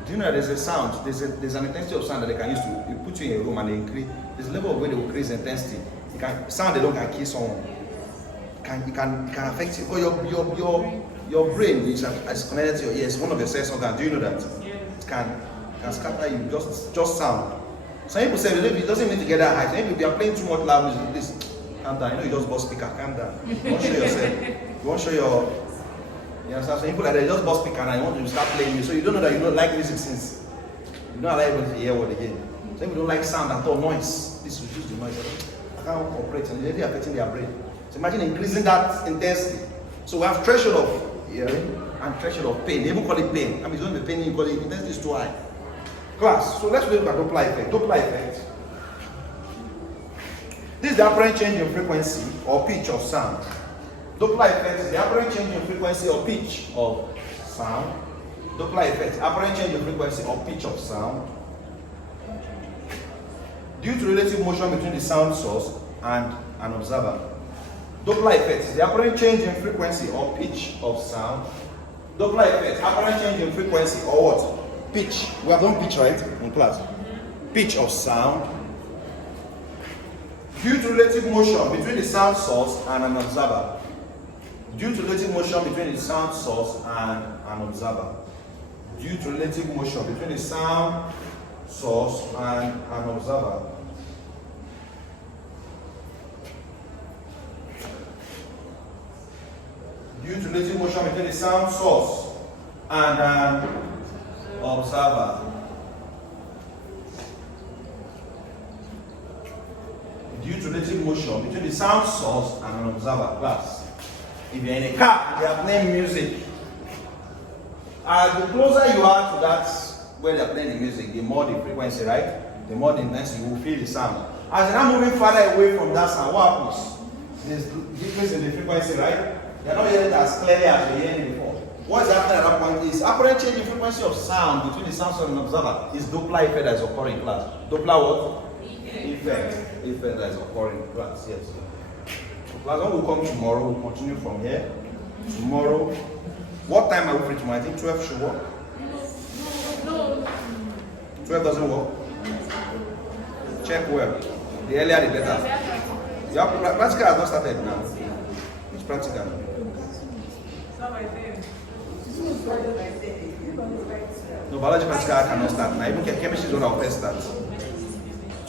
Do you know that there's a sound, there's an intensity of sound that they can use to put you in a room and they increase, there's a level of way they will increase intensity. You can sound alone can kill someone. It can affect you. Because your brain is connected to your ears, one of your sense organs. Do you know that? It can scatter you, just sound. Some people say it doesn't mean to get that high. Some people, if you are playing too much loud music, please calm down. You know you just bust speaker, calm down. You won't show yourself. You won't show your. You understand? So people like that, they just bust speaker and you want to start playing music. So you don't know that you don't like music since you don't allow everybody to hear what again. Some people don't like sound at all, noise. This reduces the noise. I can't cooperate and they're affecting their brain. So imagine increasing that intensity. So we have threshold of hearing and threshold of pain. They even call it pain. I mean, it's going to be pain because the intensity is too high. Class. So let's look at Doppler effect. Doppler effect. This is the apparent change in frequency or pitch of sound. Doppler effect is the apparent change in frequency or pitch of sound. Doppler effect, apparent change in frequency or pitch of sound due to relative motion between the sound source and an observer. Doppler effect is the apparent change in frequency or pitch of sound. Doppler effect, apparent change in frequency or what? Pitch. We have done pitch, right? In class. Pitch of sound due to relative motion between the sound source and an observer. Due to relative motion between the sound source and an observer. Due to relative motion between the sound source and an observer. Due to relative motion between the sound source and an observer. Due to relative motion between the sound source and an observer. Class. If you're in a car and they are playing music, the closer you are to that where they're playing the music, the more the frequency, right? The more the intensity, you will feel the sound. As you're now moving farther away from that sound, what happens? There's difference in the frequency, right? You're not hearing it as clearly as you're hearing it before. What's happening at that point is apparent change in frequency of sound between the sound source and the observer is Doppler effect that is occurring in class. Doppler what? Effect. Effect that is occurring in class, yes. So class, when we come tomorrow, we'll continue from here. Tomorrow, what time are we free tomorrow? I think 12 should work. No. 12 doesn't work. Check well. The earlier the better. Your practical has not started now. It's practical. No, biology practical cannot start now. Even chemistry is one of our first start.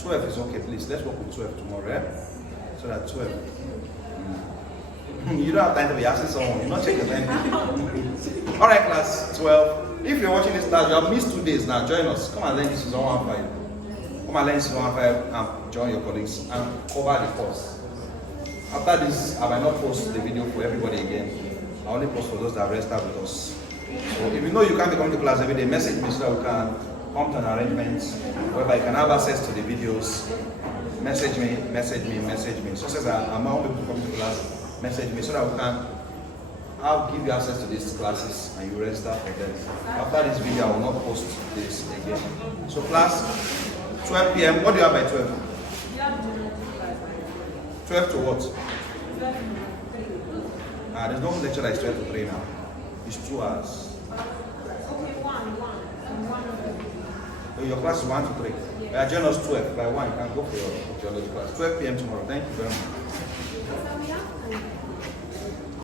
12 is okay, please. Let's work with 12 tomorrow, eh? So that 12. You don't have time to be asking someone. You not check the time. Alright, class 12. If you're watching this class, you have missed 2 days now. Join us. Come and learn this season 115. Come and learn season 115 and join your colleagues and cover the course. After this, I might not post the video for everybody again. I only post for those that register with us. So if you know you can't be coming to class every day, message me so that we can come to an arrangement whereby you can have access to the videos. Message me. So says I'm not able to come to class, message me so that we can I'll give you access to these classes and you register for them. After this video, I will not post this again. So class, 12 p.m. What do you have by 12? 12 to what? There's no lecture that is 12 to 3 now. It's 2 hours. So your class is 1 to 3. Join us 12. By 1, you can go for your class. 12 p.m. tomorrow. Thank you very much.